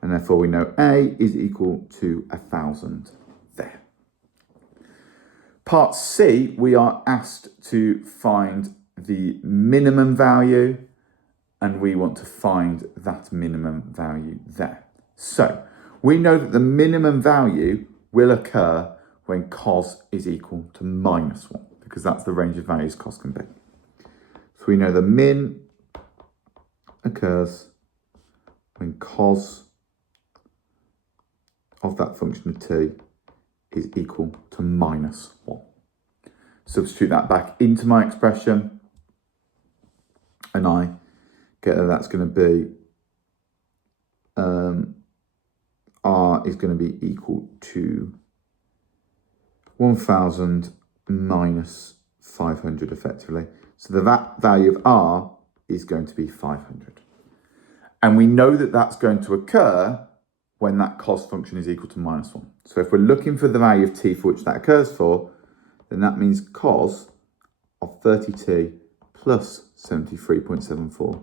And therefore we know a is equal to 1,000 there. Part C, we are asked to find the minimum value, and we want to find that minimum value there. So we know that the minimum value will occur when cos is equal to minus 1, because that's the range of values cos can be. So we know the min occurs when cos of that function of t is equal to minus 1. substitute that back into my expression, and I get that that's going to be R is going to be equal to 1000 minus 500 effectively. So the value of R is going to be 500. And we know that that's going to occur when that cos function is equal to minus 1. So if we're looking for the value of t for which that occurs for, then that means cos of 30t plus 73.74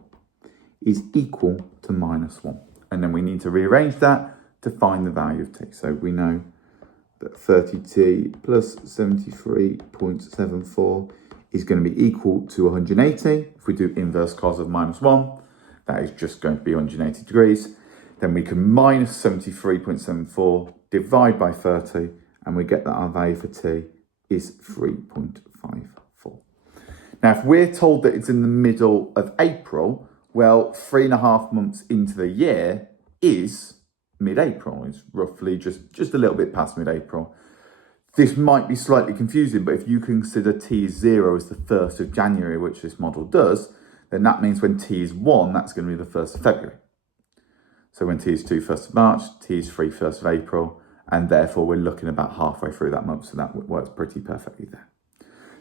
is equal to minus 1. And then we need to rearrange that to find the value of t. So we know that 30t plus 73.74 is going to be equal to 180. If we do inverse cos of minus 1, that is just going to be 180 degrees. Then we can minus 73.74, divide by 30, and we get that our value for t is 3.54. Now, if we're told that it's in the middle of April, well, 3.5 months into the year is mid-April. It's roughly just a little bit past mid-April. This might be slightly confusing, but if you consider t is 0 as the 1st of January, which this model does, then that means when t is 1, that's going to be the 1st of February. So when t is 2, 1st of March, t is 3, 1st of April, and therefore we're looking about halfway through that month, so that works pretty perfectly there.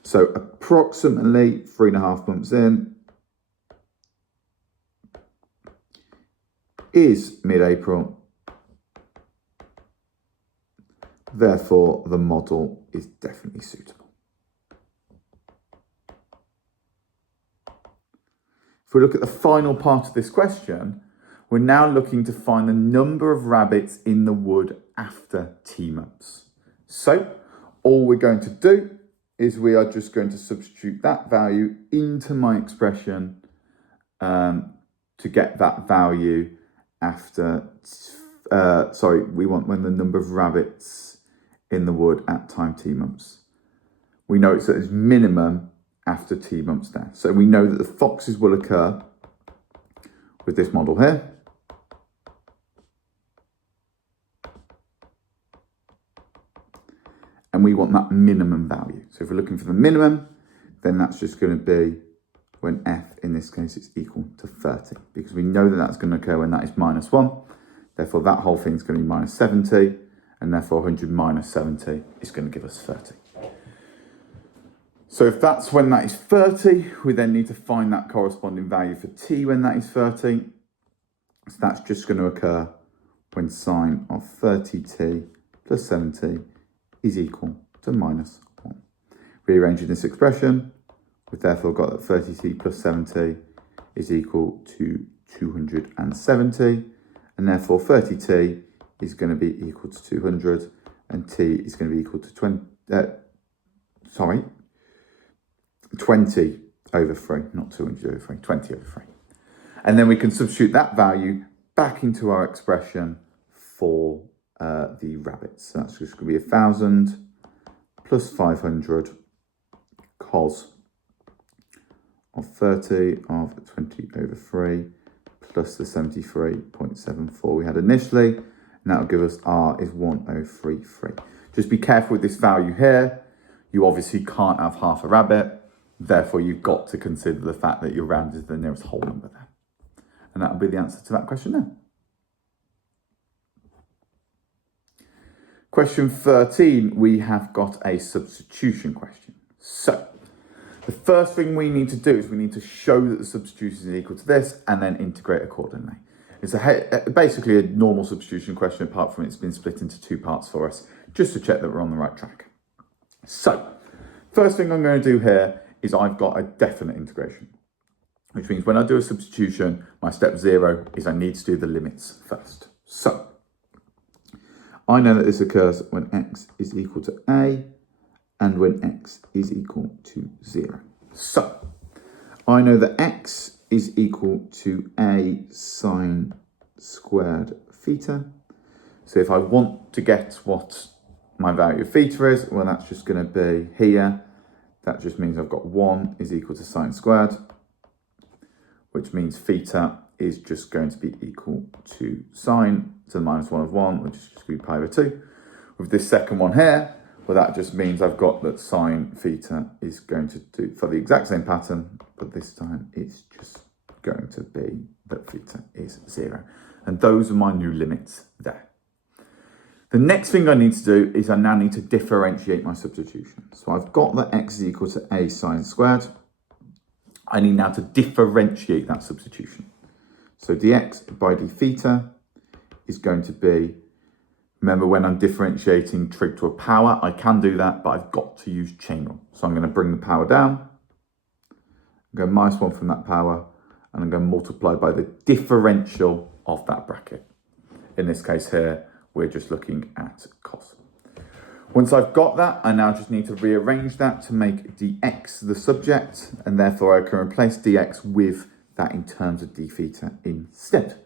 So approximately 3.5 months in is mid-April. Therefore, the model is definitely suitable. If we look at the final part of this question, we're now looking to find the number of rabbits in the wood after t months. So all we're going to do is we are just going to substitute that value into my expression to get that value after, we want when the number of rabbits in the wood at time t months. We know it's at its minimum after t months there. So we know that the foxes will occur with this model here. And we want that minimum value. So if we're looking for the minimum, then that's just going to be when f, in this case, is equal to 30. Because we know that that's going to occur when that is minus 1. Therefore, that whole thing is going to be minus 70. And therefore, 100 minus 70 is going to give us 30. So if that's when that is 30, we then need to find that corresponding value for t when that is 30. So that's just going to occur when sine of 30t plus 70 is equal to minus 1. Rearranging this expression, we've therefore got that 30t plus 70 is equal to 270, and therefore 30t is going to be equal to 200, and t is going to be equal to 20 over 3, not 200 over 3, 20 over 3. And then we can substitute that value back into our expression for the rabbits. So that's just going to be 1000 plus 500 cos of 30 of 20 over 3 plus the 73.74 we had initially, and that will give us R is 1033. Just be careful with this value here. You obviously can't have half a rabbit, therefore you've got to consider the fact that you're rounded to the nearest whole number there. And that will be the answer to that question there. Question 13, we have got a substitution question. So, the first thing we need to do is we need to show that the substitution is equal to this and then integrate accordingly. It's basically a normal substitution question, apart from it's been split into 2 parts for us, just to check that we're on the right track. So, first thing I'm going to do here is I've got a definite integration, which means when I do a substitution, my step 0 is I need to do the limits first. So, I know that this occurs when x is equal to a and when x is equal to 0. So, I know that x is equal to a sine squared theta. So if I want to get what my value of theta is, well, that's just going to be here. That just means I've got 1 is equal to sine squared, which means theta is just going to be equal to sine to the minus 1 of 1, which is just going to be pi over 2. With this second one here, Well, that just means I've got that sine theta is going to do for the exact same pattern, but this time it's just going to be that theta is 0. And those are my new limits there. The next thing I need to do is I now need to differentiate my substitution. So I've got that x is equal to a sine squared. I need now to differentiate that substitution. So dx by d theta is going to be, remember when I'm differentiating trig to a power, I can do that, but I've got to use chain rule. So I'm going to bring the power down, go -1 from that power, and I'm going to multiply by the differential of that bracket. In this case here, we're just looking at cos. Once I've got that, I now just need to rearrange that to make dx the subject, and therefore I can replace dx with that in terms of d theta instead.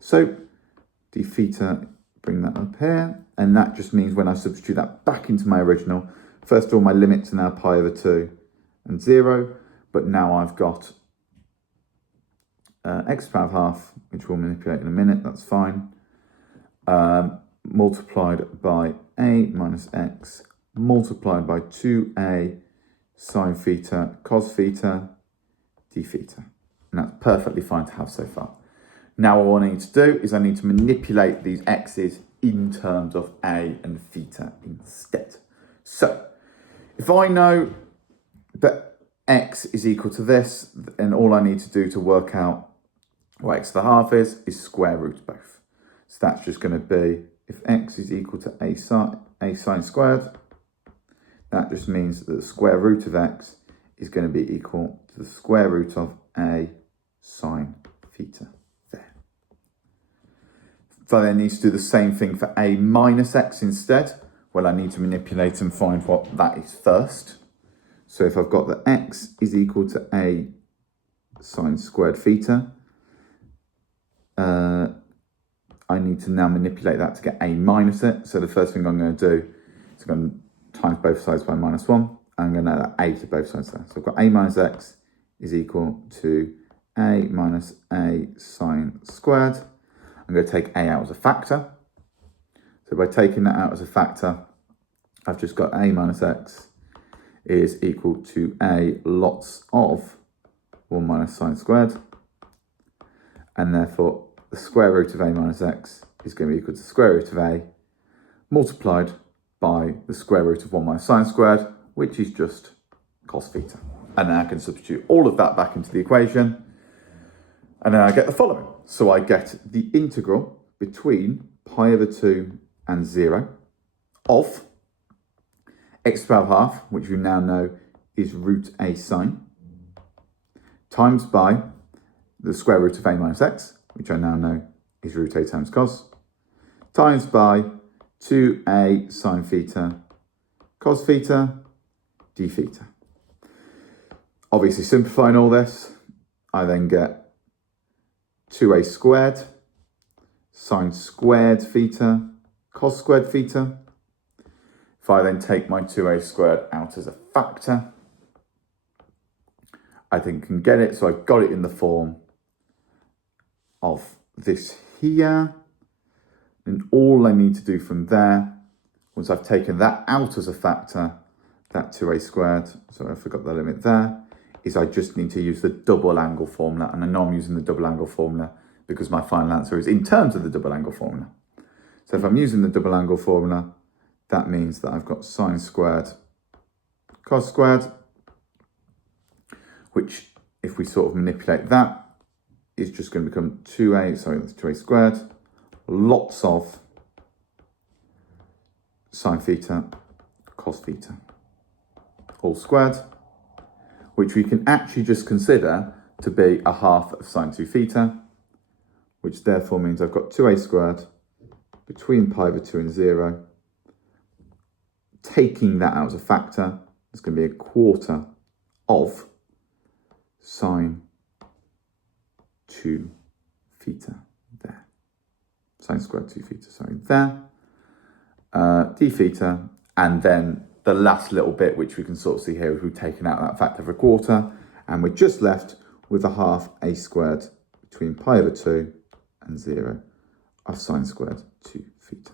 So d theta, bring that up here, and that just means when I substitute that back into my original, first of all my limits are now pi over 2 and 0, but now I've got x to the power of half, which we'll manipulate in a minute, that's fine, multiplied by a minus x, multiplied by 2a sine theta cos theta d theta. And that's perfectly fine to have so far. Now all I need to do is I need to manipulate these x's in terms of a and theta instead. So if I know that x is equal to this, and all I need to do to work out what x to the half is square root both. So that's just going to be, if x is equal to a sine squared, that just means that the square root of x is going to be equal to the square root of a sine theta there. So I then need to do the same thing for a minus x instead. Well, I need to manipulate and find what that is first. So if I've got that x is equal to a sine squared theta, I need to now manipulate that to get a minus it. So the first thing I'm going to do is I'm going to times both sides by -1. And I'm going to add a to both sides there. So I've got a minus x is equal to a minus a sine squared. I'm going to take a out as a factor. So by taking that out as a factor, I've just got a minus x is equal to a lots of 1 minus sine squared. And therefore, the square root of a minus x is going to be equal to the square root of a multiplied by the square root of 1 minus sine squared, which is just cos theta. And then I can substitute all of that back into the equation. And then I get the following. So I get the integral between pi over 2 and 0 of x to the power of half, which we now know is root a sine, times by the square root of a minus x, which I now know is root a times cos, times by 2a sine theta cos theta d theta. Obviously simplifying all this, I then get 2a squared sine squared theta cos squared theta. If I then take my 2a squared out as a factor, I then can get it, so I've got it in the form of this here. And all I need to do from there, once I've taken that out as a factor, that 2a squared, so I forgot the limit there, is I just need to use the double angle formula. And I know I'm using the double angle formula because my final answer is in terms of the double angle formula. So if I'm using the double angle formula, that means that I've got sine squared cos squared, which if we sort of manipulate that, is just going to become 2a squared, lots of sine theta cos theta, all squared, which we can actually just consider to be a half of sine 2 theta, which therefore means I've got 2a squared between pi over 2 and 0. Taking that out as a factor, it's going to be a quarter of sine 2 theta there. Sine squared 2 theta, sorry, there. D theta, and then the last little bit, which we can sort of see here, is we've taken out that factor of a quarter, and we're just left with a half a squared between pi over 2 and 0 of sine squared 2 theta.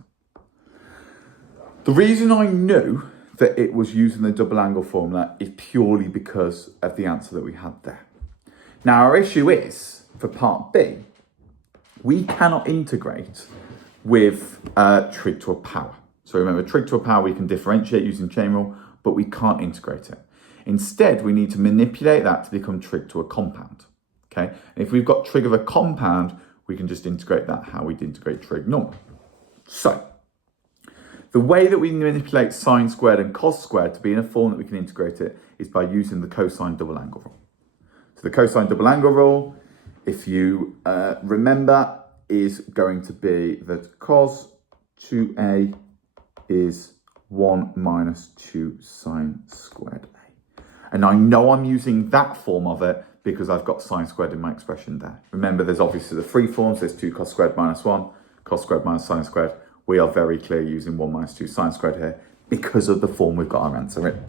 The reason I knew that it was using the double angle formula is purely because of the answer that we had there. Now our issue is, for part B, we cannot integrate with trig to a power. So remember, trig to a power we can differentiate using chain rule, but we can't integrate it. Instead, we need to manipulate that to become trig to a compound. Okay, and if we've got trig of a compound, we can just integrate that how we'd integrate trig normally. So, the way that we manipulate sine squared and cos squared to be in a form that we can integrate it is by using the cosine double angle rule. So the cosine double angle rule, if you remember, is going to be that cos 2a is 1 minus 2 sine squared a. And I know I'm using that form of it because I've got sine squared in my expression there. Remember, there's obviously the three forms. There's 2 cos squared minus 1, cos squared minus sine squared. We are very clear using 1 minus 2 sine squared here because of the form we've got our answer in.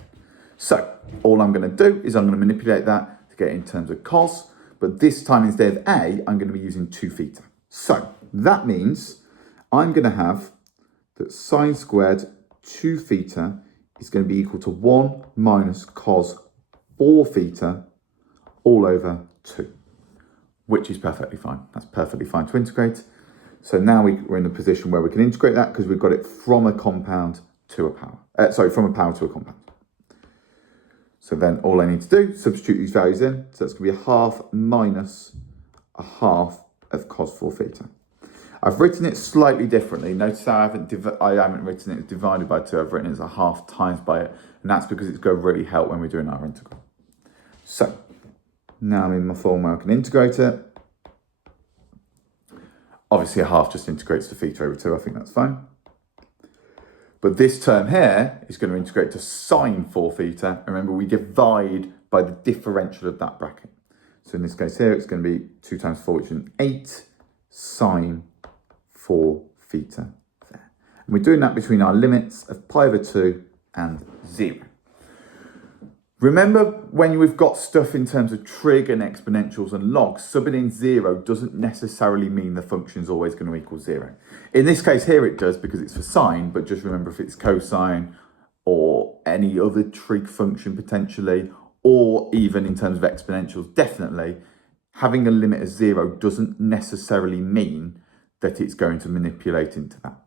So all I'm going to do is I'm going to manipulate that to get it in terms of cos, but this time instead of a, I'm going to be using 2 theta. So that means I'm going to have that sine squared 2 theta is going to be equal to 1 minus cos 4 theta all over 2, which is perfectly fine. That's perfectly fine to integrate. So now we're in a position where we can integrate that because we've got it from a compound to a power. From a power to a compound. So then all I need to do, substitute these values in. So it's going to be a half minus a half of cos 4 theta. I've written it slightly differently. Notice how I haven't written it as divided by 2. I've written it as a half times by it. And that's because it's going to really help when we're doing our integral. So now I'm in my form where I can integrate it. Obviously a half just integrates to theta over 2. I think that's fine. But this term here is going to integrate to sine 4 theta. Remember, we divide by the differential of that bracket. So in this case here, it's going to be 2 times 4, which is 8 sine 4 theta there. And we're doing that between our limits of pi over 2 and 0. Remember, when we've got stuff in terms of trig and exponentials and logs, subbing in 0 doesn't necessarily mean the function's always going to equal 0. In this case here it does because it's for sine, but just remember if it's cosine or any other trig function potentially, or even in terms of exponentials, definitely, having a limit of 0 doesn't necessarily mean that it's going to manipulate into that.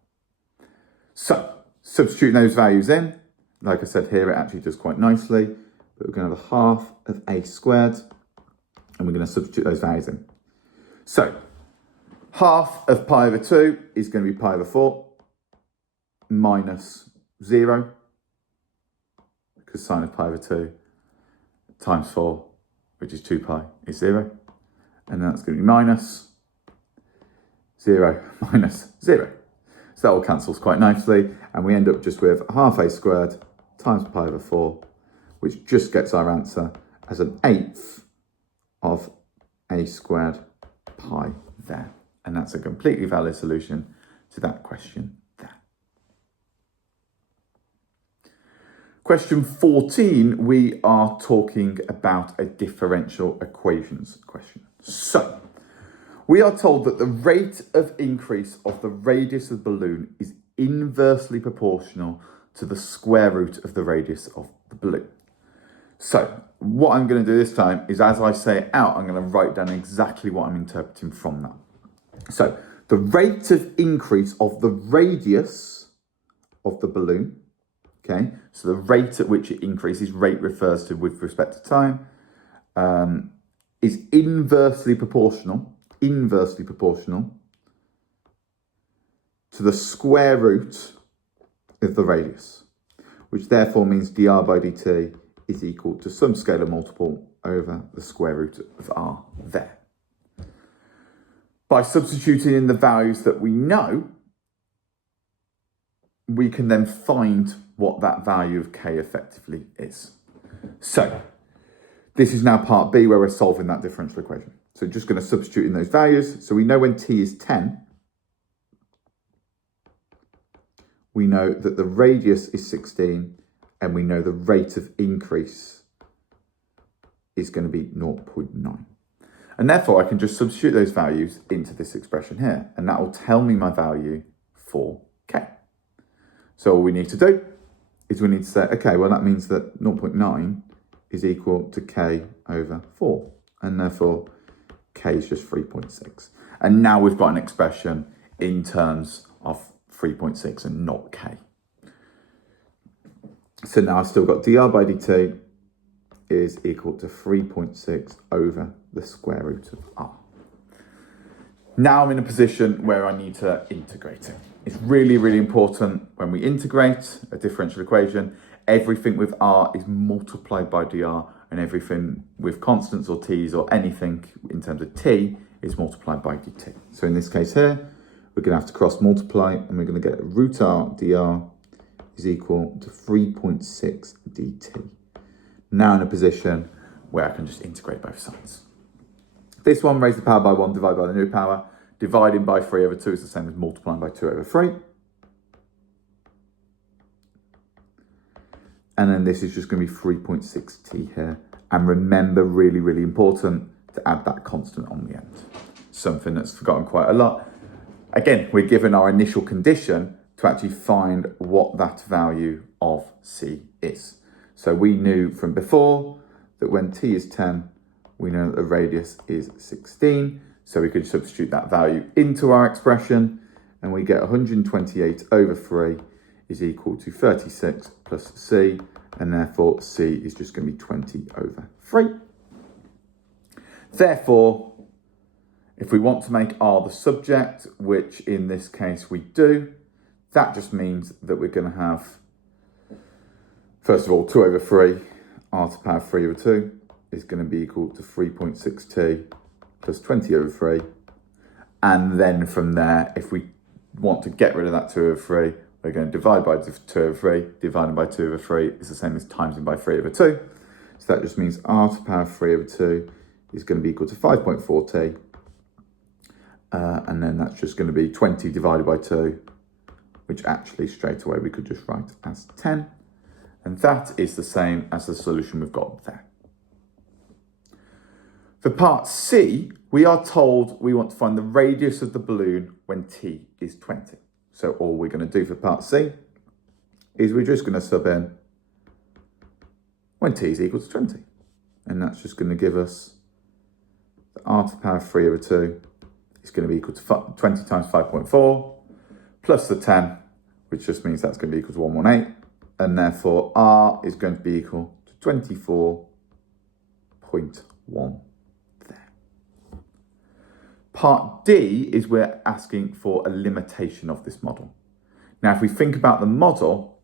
So, substituting those values in, like I said here, it actually does quite nicely. But we're going to have a half of a squared, and we're going to substitute those values in. So, half of pi over 2 is going to be pi over 4 minus 0, because sine of pi over 2 times 4, which is 2 pi, is 0. And then that's going to be minus 0 minus 0. So that all cancels quite nicely, and we end up just with half a squared times pi over 4, which just gets our answer as an eighth of a squared pi there. And that's a completely valid solution to that question there. Question 14, we are talking about a differential equations question. So, we are told that the rate of increase of the radius of the balloon is inversely proportional to the square root of the radius of the balloon. So, what I'm going to do this time is, as I say it out, I'm going to write down exactly what I'm interpreting from that. So, the rate of increase of the radius of the balloon, okay, so the rate at which it increases, rate refers to with respect to time, is inversely proportional to the square root of the radius, which therefore means dr by dt is equal to some scalar multiple over the square root of r there. By substituting in the values that we know, we can then find what that value of k effectively is. So, this is now part B where we're solving that differential equation. So just going to substitute in those values. So we know when t is 10, we know that the radius is 16, and we know the rate of increase is going to be 0.9. And therefore I can just substitute those values into this expression here, and that will tell me my value for k. So all we need to do is we need to say, okay, well, that means that 0.9 is equal to k over 4. And therefore, k is just 3.6. And now we've got an expression in terms of 3.6 and not k. So now I've still got dr by dt is equal to 3.6 over the square root of r. Now I'm in a position where I need to integrate it. It's really, really important when we integrate a differential equation, everything with r is multiplied by dr, and everything with constants or t's or anything in terms of t is multiplied by dt. So in this case here, we're going to have to cross multiply, and we're going to get root r dr is equal to 3.6 dt. Now in a position where I can just integrate both sides. This one, raise the power by 1 divided by the new power. Dividing by 3 over 2 is the same as multiplying by 2 over 3. And then this is just going to be 3.6t here. And remember, really, really important, to add that constant on the end. Something that's forgotten quite a lot. Again, we're given our initial condition to actually find what that value of c is. So we knew from before that when t is 10, we know that the radius is 16. So we could substitute that value into our expression, and we get 128 over 3 is equal to 36 plus c, and therefore c is just going to be 20 over 3. Therefore, if we want to make r the subject, which in this case we do, that just means that we're going to have, first of all, 2 over 3, r to the power 3 over 2 is going to be equal to 3.6t plus 20 over 3. And then from there, if we want to get rid of that 2 over 3, we're going to divide by 2 over 3. Dividing by 2 over 3 is the same as timesing by 3 over 2. So that just means r to the power 3 over 2 is going to be equal to 5.4t. And then that's just going to be 20 divided by 2, which actually straight away we could just write as 10. And that is the same as the solution we've got there. For part C, we are told we want to find the radius of the balloon when t is 20. So all we're going to do for part C is we're just going to sub in when t is equal to 20. And that's just going to give us the r to the power 3 over 2 is going to be equal to 20 times 5.4 plus the 10, which just means that's going to be equal to 118. And therefore r is going to be equal to 24.1. Part D is we're asking for a limitation of this model. Now, if we think about the model,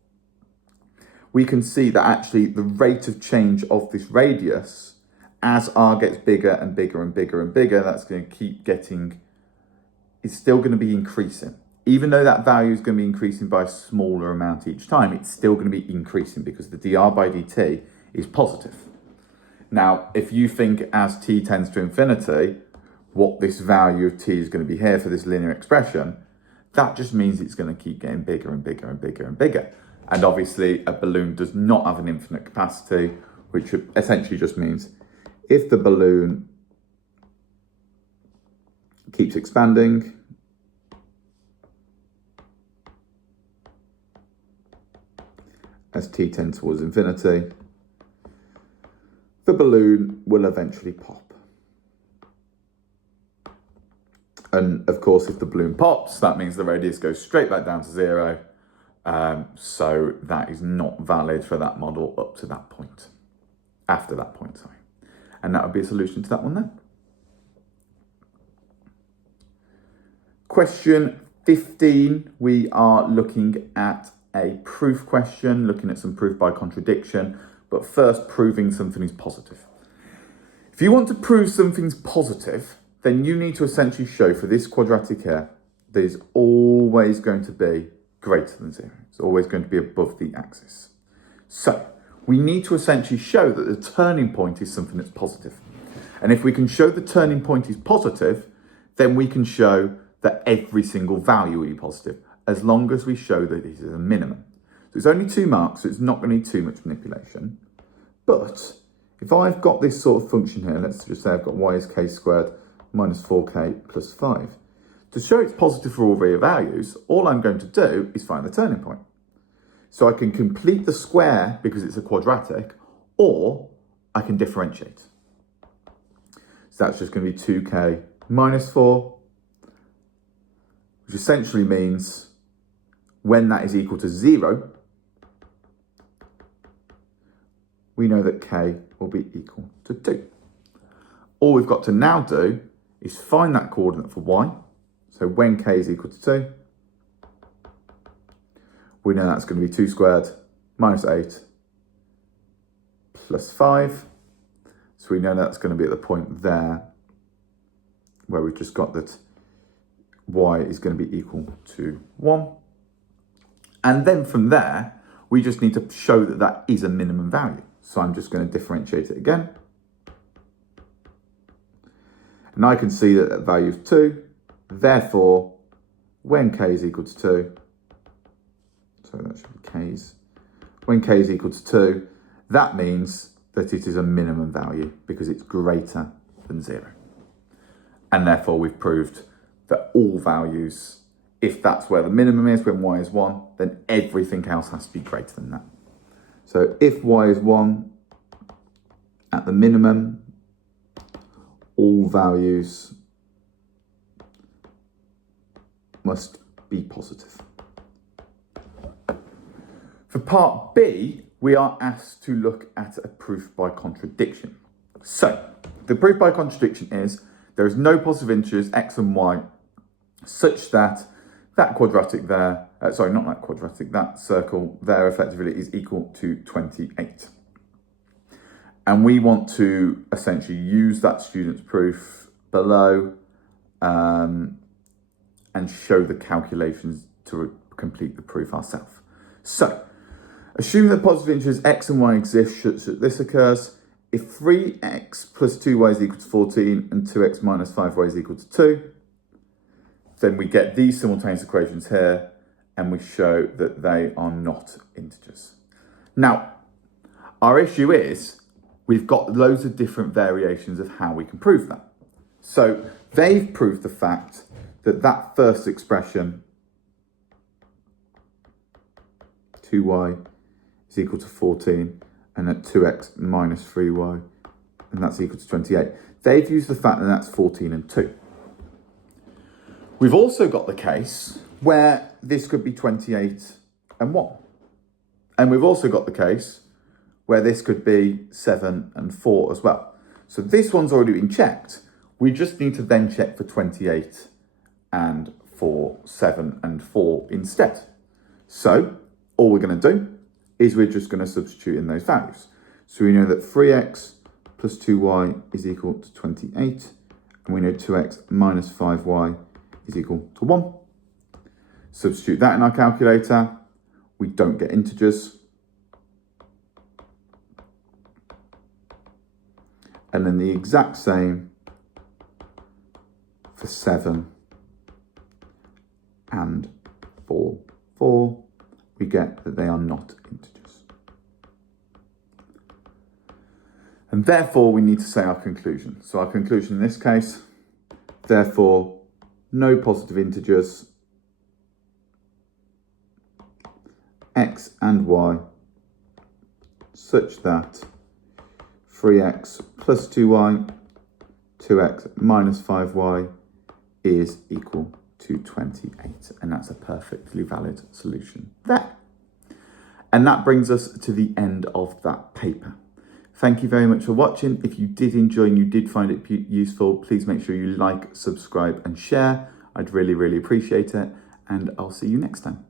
we can see that actually the rate of change of this radius, as r gets bigger and bigger and bigger and bigger, that's going to keep getting, it's still going to be increasing. Even though that value is going to be increasing by a smaller amount each time, it's still going to be increasing because the dr by dt is positive. Now, if you think as t tends to infinity, what this value of t is going to be here for this linear expression, that just means it's going to keep getting bigger and bigger and bigger and bigger. And obviously a balloon does not have an infinite capacity, which essentially just means if the balloon keeps expanding, as t tends towards infinity, the balloon will eventually pop. And of course, if the balloon pops, that means the radius goes straight back down to 0. So that is not valid for that model up to that point. After that point, sorry. And that would be a solution to that one then. Question 15, we are looking at a proof question, looking at some proof by contradiction, but first proving something is positive. If you want to prove something's positive, then you need to essentially show for this quadratic here, there's always going to be greater than 0. It's always going to be above the axis. So we need to essentially show that the turning point is something that's positive. And if we can show the turning point is positive, then we can show that every single value will be positive, as long as we show that it is a minimum. So it's only 2 marks, so it's not going to need too much manipulation. But if I've got this sort of function here, let's just say I've got y is k squared minus 4k plus 5. To show it's positive for all real values, all I'm going to do is find the turning point. So I can complete the square because it's a quadratic, or I can differentiate. So that's just going to be 2k minus 4, which essentially means when that is equal to 0, we know that k will be equal to 2. All we've got to now do is find that coordinate for y. So when k is equal to 2, we know that's going to be 2 squared minus 8 plus 5. So we know that's going to be at the point there where we've just got that y is going to be equal to 1. And then from there, we just need to show that that is a minimum value. So I'm just going to differentiate it again. And I can see that value is 2. Therefore, when k is equal to 2, so that should be k's. When k is equal to 2, that means that it is a minimum value because it's greater than 0. And therefore, we've proved that all values, if that's where the minimum is, when y is 1, then everything else has to be greater than that. So if y is 1 at the minimum, all values must be positive. For part B, we are asked to look at a proof by contradiction. So the proof by contradiction is there is no positive integers x and y such that that quadratic there, that circle there effectively is equal to 28. And we want to essentially use that student's proof below and show the calculations to complete the proof ourselves. So, assume that positive integers x and y exist such that this occurs. If 3x plus 2y is equal to 14 and 2x minus 5y is equal to 2, then we get these simultaneous equations here and we show that they are not integers. Now, our issue is we've got loads of different variations of how we can prove that. So they've proved the fact that that first expression, 2y is equal to 14, and that 2x minus 3y, and that's equal to 28. They've used the fact that that's 14 and 2. We've also got the case where this could be 28 and 1. And we've also got the case where this could be 7 and 4 as well. So this one's already been checked. We just need to then check for 28 and for 7 and 4 instead. So all we're going to do is we're just going to substitute in those values. So we know that 3x plus 2y is equal to 28. And we know 2x minus 5y is equal to 1. Substitute that in our calculator. We don't get integers. And then the exact same for 7 and for 4. We get that they are not integers. And therefore, we need to say our conclusion. So our conclusion in this case, therefore, no positive integers, x and y, such that 3x plus 2y, 2x minus 5y is equal to 28. And that's a perfectly valid solution there. And that brings us to the end of that paper. Thank you very much for watching. If you did enjoy and you did find it useful, please make sure you like, subscribe and share. I'd really, really appreciate it. And I'll see you next time.